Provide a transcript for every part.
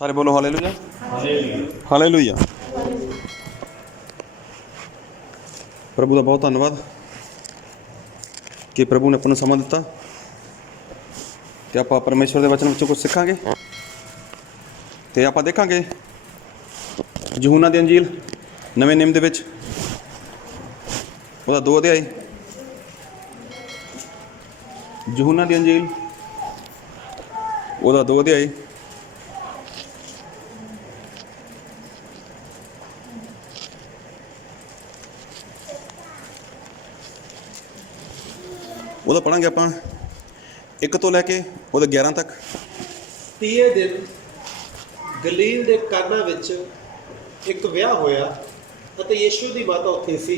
सारे बोलो hallelujah. Hallelujah. प्रभु का बहुत धन्यवाद कि प्रभु ने अपन समा दिता कि आप परमेश्वर के वचन कुछ सीखांगे तो आप देखांगे यूहन्ना दी अंजील नवे नियम दे विच ਉਹਦਾ 2 अध्याय। यूहन्ना दी अंजील ਉਹਦਾ 2 अध्याय। ਉਹਦਾ ਪੜਾਂਗੇ ਆਪਾਂ 1 ਤੋਂ ਲੈ ਕੇ ਉਹਦੇ 11 ਤੱਕ। 30 ਦਿਨ ਗਲੀਲ ਦੇ ਕਾਨਾ ਵਿੱਚ ਇੱਕ ਵਿਆਹ ਹੋਇਆ ਅਤੇ ਯੀਸ਼ੂ ਦੀ ਮਾਤਾ ਉੱਥੇ ਸੀ।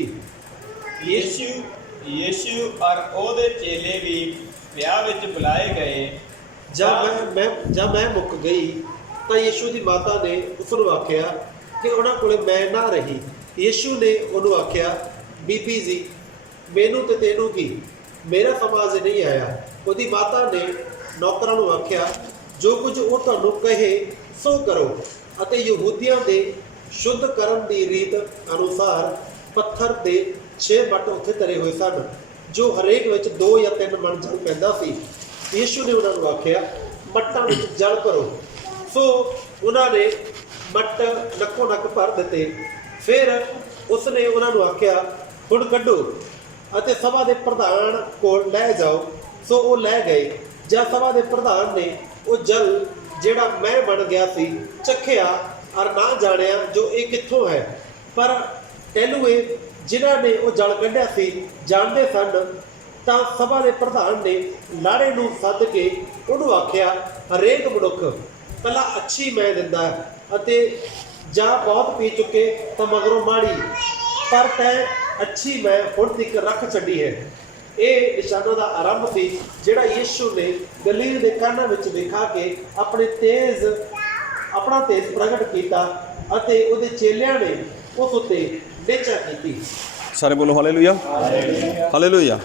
ਯੀਸ਼ੂ ਔਰ ਉਹਦੇ ਚੇਲੇ ਵੀ ਵਿਆਹ ਵਿੱਚ ਬੁਲਾਏ ਗਏ। ਜਦ ਮੈਂ ਮੁੱਕ ਗਈ ਤਾਂ ਯੀਸ਼ੂ ਦੀ ਮਾਤਾ ਨੇ ਉਸ ਨੂੰ ਆਖਿਆ ਕਿ ਉਹਨਾਂ ਕੋਲੇ ਮੈਂ ਨਾ ਰਹੀ। ਯੀਸ਼ੂ ਨੇ ਉਹਨੂੰ ਆਖਿਆ, ਬੀਬੀ ਜੀ, ਮੈਨੂੰ ਤੇ ਤੈਨੂੰ ਕੀ, ਮੇਰਾ ਸਮਾਂ ਅਜੇ ਨਹੀਂ ਆਇਆ। ਉਹਦੀ ਮਾਤਾ ਨੇ ਨੌਕਰਾਂ ਨੂੰ ਆਖਿਆ, ਜੋ ਕੁਝ ਉਹ ਤੁਹਾਨੂੰ ਕਹੇ ਸੋ ਕਰੋ। ਅਤੇ ਯਹੂਦੀਆਂ ਦੇ ਸ਼ੁੱਧ ਕਰਨ ਦੀ ਰੀਤ ਅਨੁਸਾਰ ਪੱਥਰ ਦੇ 6 ਵੱਟ ਉੱਥੇ ਧਰੇ ਹੋਏ ਸਨ, ਜੋ ਹਰੇਕ ਵਿੱਚ 2 ਜਾਂ 3 ਮਣ ਜਲ ਪੈਂਦਾ ਸੀ। ਯੀਸ਼ੂ ਨੇ ਉਹਨਾਂ ਨੂੰ ਆਖਿਆ, ਮੱਟਾਂ ਵਿੱਚ ਜਲ ਭਰੋ। ਸੋ ਉਹਨਾਂ ਨੇ ਮੱਟ ਨੱਕੋ ਨੱਕ ਭਰ ਦਿੱਤੇ। ਫਿਰ ਉਸ ਨੇ ਉਹਨਾਂ ਨੂੰ ਆਖਿਆ, ਹੁਣ ਕੱਢੋ ਅਤੇ ਸਭਾ ਦੇ ਪ੍ਰਧਾਨ ਕੋਲ ਲੈ ਜਾਓ। ਸੋ ਉਹ ਲੈ ਗਏ। ਜਦ ਸਭਾ ਦੇ ਪ੍ਰਧਾਨ ਨੇ ਉਹ ਜਲ ਜਿਹੜਾ ਮੈਂ ਬਣ ਗਿਆ ਸੀ ਚੱਖਿਆ ਔਰ ਨਾ ਜਾਣਿਆ ਜੋ ਇਹ ਕਿੱਥੋਂ ਹੈ। ਪਰ ਟਹਿਲੂਏ ਜਿਨ੍ਹਾਂ ਨੇ ਉਹ ਜਲ ਕੱਢਿਆ ਸੀ ਜਾਣਦੇ ਸਨ। ਤਾਂ ਸਭਾ ਦੇ ਪ੍ਰਧਾਨ ਨੇ ਲਾੜੇ ਨੂੰ ਸੱਦ ਕੇ ਉਹਨੂੰ ਆਖਿਆ, ਹਰੇਕ ਮਨੁੱਖ ਪਹਿਲਾਂ ਅੱਛੀ ਮੈਂ ਦਿੰਦਾ ਅਤੇ ਜਾਂ ਬਹੁਤ ਪੀ ਚੁੱਕੇ ਤਾਂ ਮਗਰੋਂ ਮਾੜੀ, ਪਰ ਤੈਂ ਅੱਛੀ ਮੈਂ ਹੁਣ ਤੱਕ ਰੱਖ ਛੱਡੀ ਹੈ। ਇਹ ਨਿਸ਼ਾਨਾਂ ਦਾ ਆਰੰਭ ਸੀ ਜਿਹੜਾ ਯੀਸ਼ੂ ਨੇ ਗਲੀਲ ਦੇ ਕਾਨਾ ਵਿੱਚ ਵਿਖਾ ਕੇ ਆਪਣਾ ਤੇਜ ਪ੍ਰਗਟ ਕੀਤਾ ਅਤੇ ਉਹਦੇ ਚੇਲਿਆਂ ਨੇ ਉਸ ਉੱਤੇ ਨਿਹਚਾ ਕੀਤੀ। सारे बोलो हालेलुया। हालेलुया।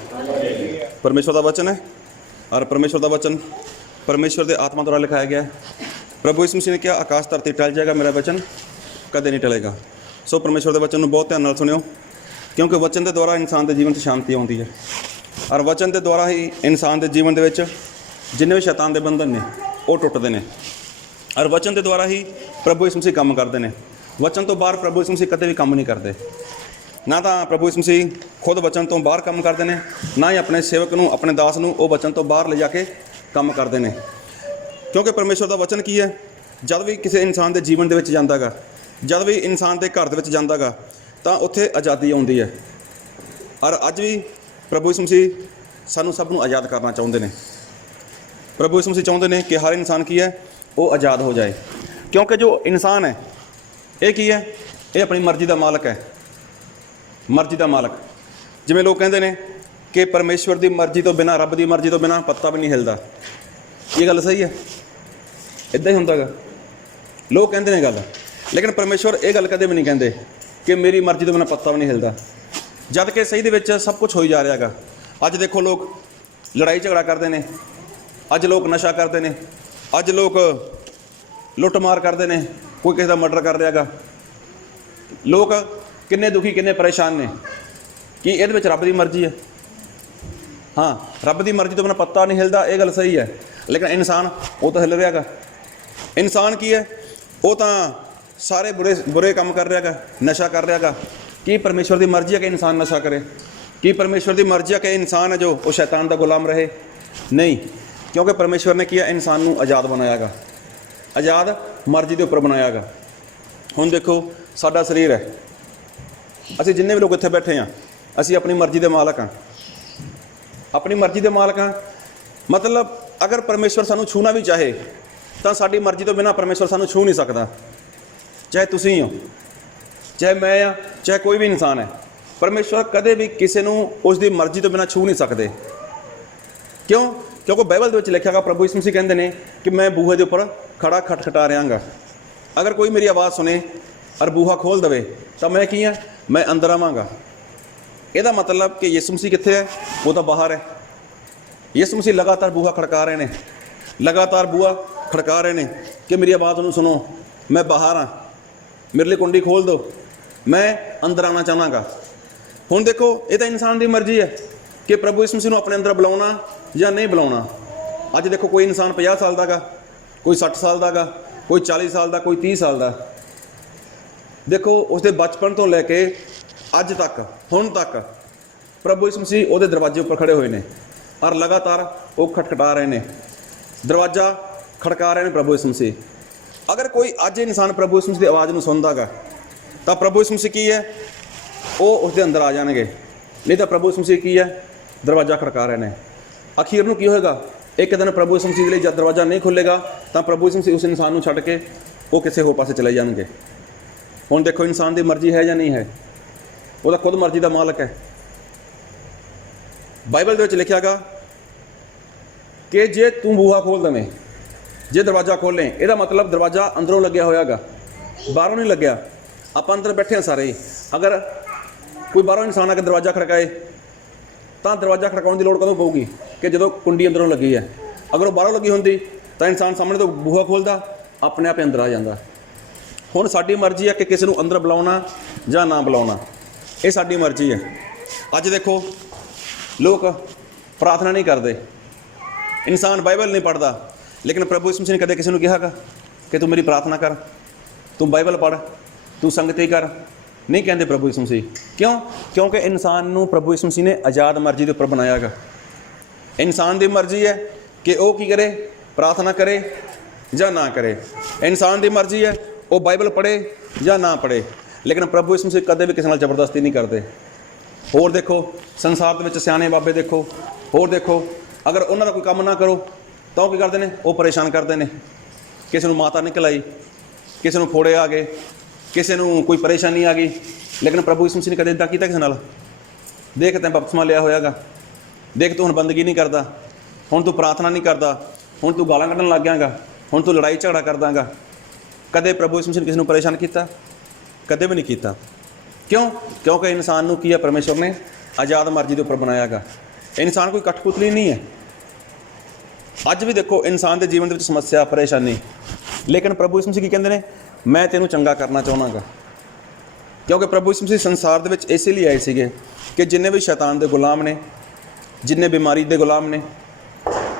परमेश्वर का वचन है और परमेश्वर का वचन परमेश्वर के आत्मा द्वारा लिखाया गया है। प्रभु यीशु मसीह ने कहा, आकाश धरती टल जाएगा, मेरा वचन कदे नहीं टलेगा। सो परमेश्वर के वचन को बहुत ध्यान नाल सुनियो, क्योंकि वचन के द्वारा इंसान के जीवन से शांति आती है और वचन के द्वारा ही इंसान के जीवन के जिन्ने भी शैतान के बंधन ने वो टुटते हैं और वचन के द्वारा ही प्रभु यीशु मसीह काम करते हैं। वचन तो बाहर प्रभु यीशु मसीह कदे भी काम नहीं करते। ना तो प्रभु यीशु मसीह खुद वचन तो बाहर काम करते हैं, ना ही अपने सेवक नूं अपने दास नूं वो वचन तो बाहर ले जाके काम करते हैं। क्योंकि परमेश्वर का वचन की है, जब भी किसी इंसान के जीवन के जाता गा, जब भी इंसान के घर के जाता गा तो उत्थे आज़ादी आउंदी है। और अज भी प्रभु यीशु मसीह सानू सब नूं आज़ाद करना चाहते हैं। प्रभु यीशु मसीह चाहते हैं कि हर इंसान की है वो आज़ाद हो जाए, क्योंकि जो इंसान है ये की है, ये अपनी मर्जी का मालक है। मर्जी का मालक, जिवें लोग कहते हैं कि परमेश्वर की मर्जी तो बिना, रब की मर्जी तो बिना पत्ता भी नहीं हिलता। ये गल सही है? इदा ही होंदा गा। लोग कहते हैं गल, लेकिन परमेश्वर ये गल कदे भी नहीं कहते कि मेरी मर्जी तो बिना पत्ता भी नहीं हिलता, जद कि सही दे विच सब कुछ होई जा रहा है। अज देखो लोग लड़ाई झगड़ा करते हैं, अज लोग नशा करते हैं, अज लोग लुट मार करते हैं, कोई किसी का मर्डर कर रहा है। लोग किन्ने दुखी किन्ने परेशान ने, कि ये रब की मर्जी है? हाँ, रब की मर्जी तो बिना पत्ता नहीं हिलता, ये गल सही है। लेकिन इंसान वो तो हिल रहा है। इंसान की है, वो तो सारे बुरे काम कर रहा है, नशा कर रहा है। कि परमेश्वर की मर्जी है कि इंसान नशा करे? कि परमेश्वर की मर्जी है कि इंसान है जो वो शैतान का गुलाम रहे? नहीं, क्योंकि परमेश्वर ने किया इंसान को आज़ाद बनाया, आज़ाद मर्जी के उपर बनाया। हुण देखो साडा शरीर है, असी जिन्ने भी लोग इत्थे बैठे हाँ, असी अपनी मर्जी के मालक हाँ, अपनी मर्जी के मालक हाँ। मतलब अगर परमेश्वर सानू छूना भी चाहे तो साडी मर्जी तो बिना परमेश्वर सानू छू नहीं सकता। चाहे तुसी हो, चाहे मैं हाँ, चाहे कोई भी इंसान है, परमेश्वर कदे भी किसी नू उसकी मर्जी तो बिना छू नहीं सकते। क्यों? क्योंकि बाइबल के लिखा गा, प्रभु यीशु मसीह कहते हैं कि मैं बूहे के उपर खड़ा खटखटा रहा गा। अगर कोई मेरी आवाज़ सुने और बूहा खोल दे तो मैं की है, मैं अंदर आवाँगा। यदा मतलब कि यीशु मसीह कित्थे है? वो तो बाहर है। यीशु मसीह लगातार बूहा खड़का रहे हैं, लगातार बूहा ਖੜਕਾ ਰਹੇ ਨੇ ਕਿ ਮੇਰੀ ਆਵਾਜ਼ ਨੂੰ ਸੁਣੋ, ਮੈਂ ਬਾਹਰ ਹਾਂ, ਮੇਰੇ ਲਈ ਕੁੰਡੀ ਖੋਲ ਦਿਓ, ਮੈਂ ਅੰਦਰ ਆਉਣਾ ਚਾਹਾਂਗਾ। ਹੁਣ ਦੇਖੋ ਇਹ ਤਾਂ ਇਨਸਾਨ ਦੀ ਮਰਜ਼ੀ ਹੈ ਕਿ ਪ੍ਰਭੂ ਯਿਸੂ ਮਸੀਹ ਨੂੰ ਆਪਣੇ ਅੰਦਰ ਬੁਲਾਉਣਾ ਜਾਂ ਨਹੀਂ ਬੁਲਾਉਣਾ। ਅੱਜ ਦੇਖੋ ਕੋਈ ਇਨਸਾਨ 50 ਸਾਲ ਦਾ ਗਾ, ਕੋਈ 60 ਸਾਲ ਦਾ ਗਾ, ਕੋਈ 40 ਸਾਲ ਦਾ, ਕੋਈ 30 ਸਾਲ ਦਾ। ਦੇਖੋ ਉਸਦੇ ਬਚਪਨ ਤੋਂ ਲੈ ਕੇ ਅੱਜ ਤੱਕ, ਹੁਣ ਤੱਕ ਪ੍ਰਭੂ ਯਿਸੂ ਮਸੀਹ ਉਹਦੇ ਦਰਵਾਜ਼ੇ ਉੱਪਰ ਖੜੇ ਹੋਏ ਨੇ ਔਰ ਲਗਾਤਾਰ ਉਹ ਖਟਖਟਾ ਰਹੇ ਨੇ, ਦਰਵਾਜ਼ਾ ਖੜਕਾ ਰਹੇ ਨੇ ਪ੍ਰਭੂ ਯਿਸੂ ਮਸੀਹ। ਅਗਰ ਕੋਈ ਅੱਜ ਇਨਸਾਨ ਪ੍ਰਭੂ ਯਿਸੂ ਮਸੀਹ ਦੀ ਆਵਾਜ਼ ਨੂੰ ਸੁਣਦਾ ਗਾ ਤਾਂ ਪ੍ਰਭੂ ਯਿਸੂ ਮਸੀਹ ਕੀ ਹੈ, ਉਹ ਉਸਦੇ ਅੰਦਰ ਆ ਜਾਣਗੇ। ਨਹੀਂ ਤਾਂ ਪ੍ਰਭੂ ਯਿਸੂ ਮਸੀਹ ਕੀ ਹੈ, ਦਰਵਾਜ਼ਾ ਖੜਕਾ ਰਹੇ ਨੇ। ਅਖੀਰ ਨੂੰ ਕੀ ਹੋਏਗਾ, ਇੱਕ ਦਿਨ ਪ੍ਰਭੂ ਯਿਸੂ ਮਸੀਹ ਦੇ ਲਈ ਜਦ ਦਰਵਾਜ਼ਾ ਨਹੀਂ ਖੁੱਲੇਗਾ ਤਾਂ ਪ੍ਰਭੂ ਯਿਸੂ ਮਸੀਹ ਉਸ ਇਨਸਾਨ ਨੂੰ ਛੱਡ ਕੇ ਉਹ ਕਿਸੇ ਹੋਰ ਪਾਸੇ ਚਲੇ ਜਾਣਗੇ। ਹੁਣ ਦੇਖੋ ਇਨਸਾਨ ਦੀ ਮਰਜ਼ੀ ਹੈ ਜਾਂ ਨਹੀਂ ਹੈ, ਉਹਦਾ ਖੁਦ ਮਰਜ਼ੀ ਦਾ ਮਾਲਕ ਹੈ। ਬਾਈਬਲ ਦੇ ਵਿੱਚ ਲਿਖਿਆ ਗਾ ਕਿ ਜੇ ਤੂੰ ਬੂਹਾ ਖੋਲ ਦੇਵੇਂ, ਜੇ ਦਰਵਾਜ਼ਾ ਖੋਲ੍ਹੇਂ, ਇਹਦਾ ਮਤਲਬ ਦਰਵਾਜ਼ਾ ਅੰਦਰੋਂ ਲੱਗਿਆ ਹੋਇਆ ਗਾ, ਬਾਹਰੋਂ ਨਹੀਂ ਲੱਗਿਆ। ਆਪਾਂ ਅੰਦਰ ਬੈਠੇ ਹਾਂ ਸਾਰੇ। ਅਗਰ ਕੋਈ ਬਾਹਰੋਂ ਇਨਸਾਨ ਆ ਕੇ ਦਰਵਾਜ਼ਾ ਖੜਕਾਏ ਤਾਂ ਦਰਵਾਜ਼ਾ ਖੜਕਾਉਣ ਦੀ ਲੋੜ ਕਦੋਂ ਪਊਗੀ, ਕਿ ਜਦੋਂ ਕੁੰਡੀ ਅੰਦਰੋਂ ਲੱਗੀ ਹੈ। ਅਗਰ ਉਹ ਬਾਹਰੋਂ ਲੱਗੀ ਹੁੰਦੀ ਤਾਂ ਇਨਸਾਨ ਸਾਹਮਣੇ ਤੋਂ ਬੂਹਾ ਖੋਲ੍ਹਦਾ, ਆਪਣੇ ਆਪ ਅੰਦਰ ਆ ਜਾਂਦਾ। ਹੁਣ ਸਾਡੀ ਮਰਜ਼ੀ ਹੈ ਕਿ ਕਿਸੇ ਨੂੰ ਅੰਦਰ ਬੁਲਾਉਣਾ ਜਾਂ ਨਾ ਬੁਲਾਉਣਾ, ਇਹ ਸਾਡੀ ਮਰਜ਼ੀ ਹੈ। ਅੱਜ ਦੇਖੋ ਲੋਕ ਪ੍ਰਾਰਥਨਾ ਨਹੀਂ ਕਰਦੇ, ਇਨਸਾਨ ਬਾਈਬਲ ਨਹੀਂ ਪੜ੍ਹਦਾ, ਲੇਕਿਨ ਪ੍ਰਭੂ ਯਿਸੂ ਮਸੀਹ ਨੇ ਕਦੇ ਕਿਸੇ ਨੂੰ ਕਿਹਾਗਾ ਕਿ ਤੂੰ ਮੇਰੀ ਪ੍ਰਾਰਥਨਾ ਕਰ, ਤੂੰ ਬਾਈਬਲ ਪੜ੍ਹ, ਤੂੰ ਸੰਗਤੀ ਕਰ? ਨਹੀਂ ਕਹਿੰਦੇ ਪ੍ਰਭੂ ਯਿਸੂ ਮਸੀਹ। ਕਿਉਂ? ਕਿਉਂਕਿ ਇਨਸਾਨ ਨੂੰ ਪ੍ਰਭੂ ਯਿਸੂ ਮਸੀਹ ਨੇ ਆਜ਼ਾਦ ਮਰਜ਼ੀ ਦੇ ਉੱਪਰ ਬਣਾਇਆ ਗਾ। ਇਨਸਾਨ ਦੀ ਮਰਜ਼ੀ ਹੈ ਕਿ ਉਹ ਕੀ ਕਰੇ, ਪ੍ਰਾਰਥਨਾ ਕਰੇ ਜਾਂ ਨਾ ਕਰੇ। ਇਨਸਾਨ ਦੀ ਮਰਜ਼ੀ ਹੈ ਉਹ ਬਾਈਬਲ ਪੜ੍ਹੇ ਜਾਂ ਨਾ ਪੜ੍ਹੇ, ਲੇਕਿਨ ਪ੍ਰਭੂ ਯਿਸੂ ਮਸੀਹ ਕਦੇ ਵੀ ਕਿਸੇ ਨਾਲ ਜ਼ਬਰਦਸਤੀ ਨਹੀਂ ਕਰਦੇ। ਹੋਰ ਦੇਖੋ ਸੰਸਾਰ ਦੇ ਵਿੱਚ ਸਿਆਣੇ ਬਾਬੇ ਦੇਖੋ, ਹੋਰ ਦੇਖੋ, ਅਗਰ ਉਹਨਾਂ ਦਾ ਕੋਈ ਕੰਮ ਨਾ ਕਰੋ ਤਾਂ ਉਹ ਕੀ ਕਰਦੇ ਨੇ, ਉਹ ਪਰੇਸ਼ਾਨ ਕਰਦੇ ਨੇ। ਕਿਸੇ ਨੂੰ ਮਾਤਾ ਨਿਕਲ ਆਈ, ਕਿਸੇ ਨੂੰ ਫੋੜੇ ਆ ਗਏ, ਕਿਸੇ ਨੂੰ ਕੋਈ ਪਰੇਸ਼ਾਨੀ ਆ ਗਈ, ਲੇਕਿਨ ਪ੍ਰਭੂ ਯਿਸੂ ਮਸੀਹ ਨੇ ਕਦੇ ਇੱਦਾਂ ਕੀਤਾ ਕਿਸੇ ਨਾਲ? ਦੇਖ ਤੈਂ ਬਪਤਿਸਮਾ ਲਿਆ ਹੋਇਆਗਾ, ਦੇਖ ਤੂੰ ਹੁਣ ਬੰਦਗੀ ਨਹੀਂ ਕਰਦਾ, ਹੁਣ ਤੂੰ ਪ੍ਰਾਰਥਨਾ ਨਹੀਂ ਕਰਦਾ, ਹੁਣ ਤੂੰ ਗਾਲਾਂ ਕੱਢਣ ਲੱਗ ਗਿਆਗਾ, ਹੁਣ ਤੂੰ ਲੜਾਈ ਝਗੜਾ ਕਰਦਾਗਾ। ਕਦੇ ਪ੍ਰਭੂ ਯਿਸੂ ਮਸੀਹ ਨੇ ਕਿਸੇ ਨੂੰ ਪਰੇਸ਼ਾਨ ਕੀਤਾ? ਕਦੇ ਵੀ ਨਹੀਂ ਕੀਤਾ। ਕਿਉਂ? ਕਿਉਂਕਿ ਇਨਸਾਨ ਨੂੰ ਕੀ ਹੈ, ਪਰਮੇਸ਼ਵਰ ਨੇ ਆਜ਼ਾਦ ਮਰਜ਼ੀ ਦੇ ਉੱਪਰ ਬਣਾਇਆ ਗਾ। ਇਨਸਾਨ ਕੋਈ ਕਠਪੁਤਲੀ ਨਹੀਂ ਹੈ। ਅੱਜ ਵੀ ਦੇਖੋ ਇਨਸਾਨ ਦੇ ਜੀਵਨ ਦੇ ਵਿੱਚ ਸਮੱਸਿਆ, ਪਰੇਸ਼ਾਨੀ, ਲੇਕਿਨ ਪ੍ਰਭੂ ਯਿਸੂ ਮਸੀਹ ਕੀ ਕਹਿੰਦੇ ਨੇ, ਮੈਂ ਤੈਨੂੰ ਚੰਗਾ ਕਰਨਾ ਚਾਹੁੰਦਾ ਗਾ। ਕਿਉਂਕਿ ਪ੍ਰਭੂ ਯਿਸੂ ਮਸੀਹ ਸੰਸਾਰ ਦੇ ਵਿੱਚ ਇਸੇ ਲਈ ਆਏ ਸੀਗੇ ਕਿ ਜਿੰਨੇ ਵੀ ਸ਼ੈਤਾਨ ਦੇ ਗੁਲਾਮ ਨੇ, ਜਿੰਨੇ ਬਿਮਾਰੀ ਦੇ ਗੁਲਾਮ ਨੇ,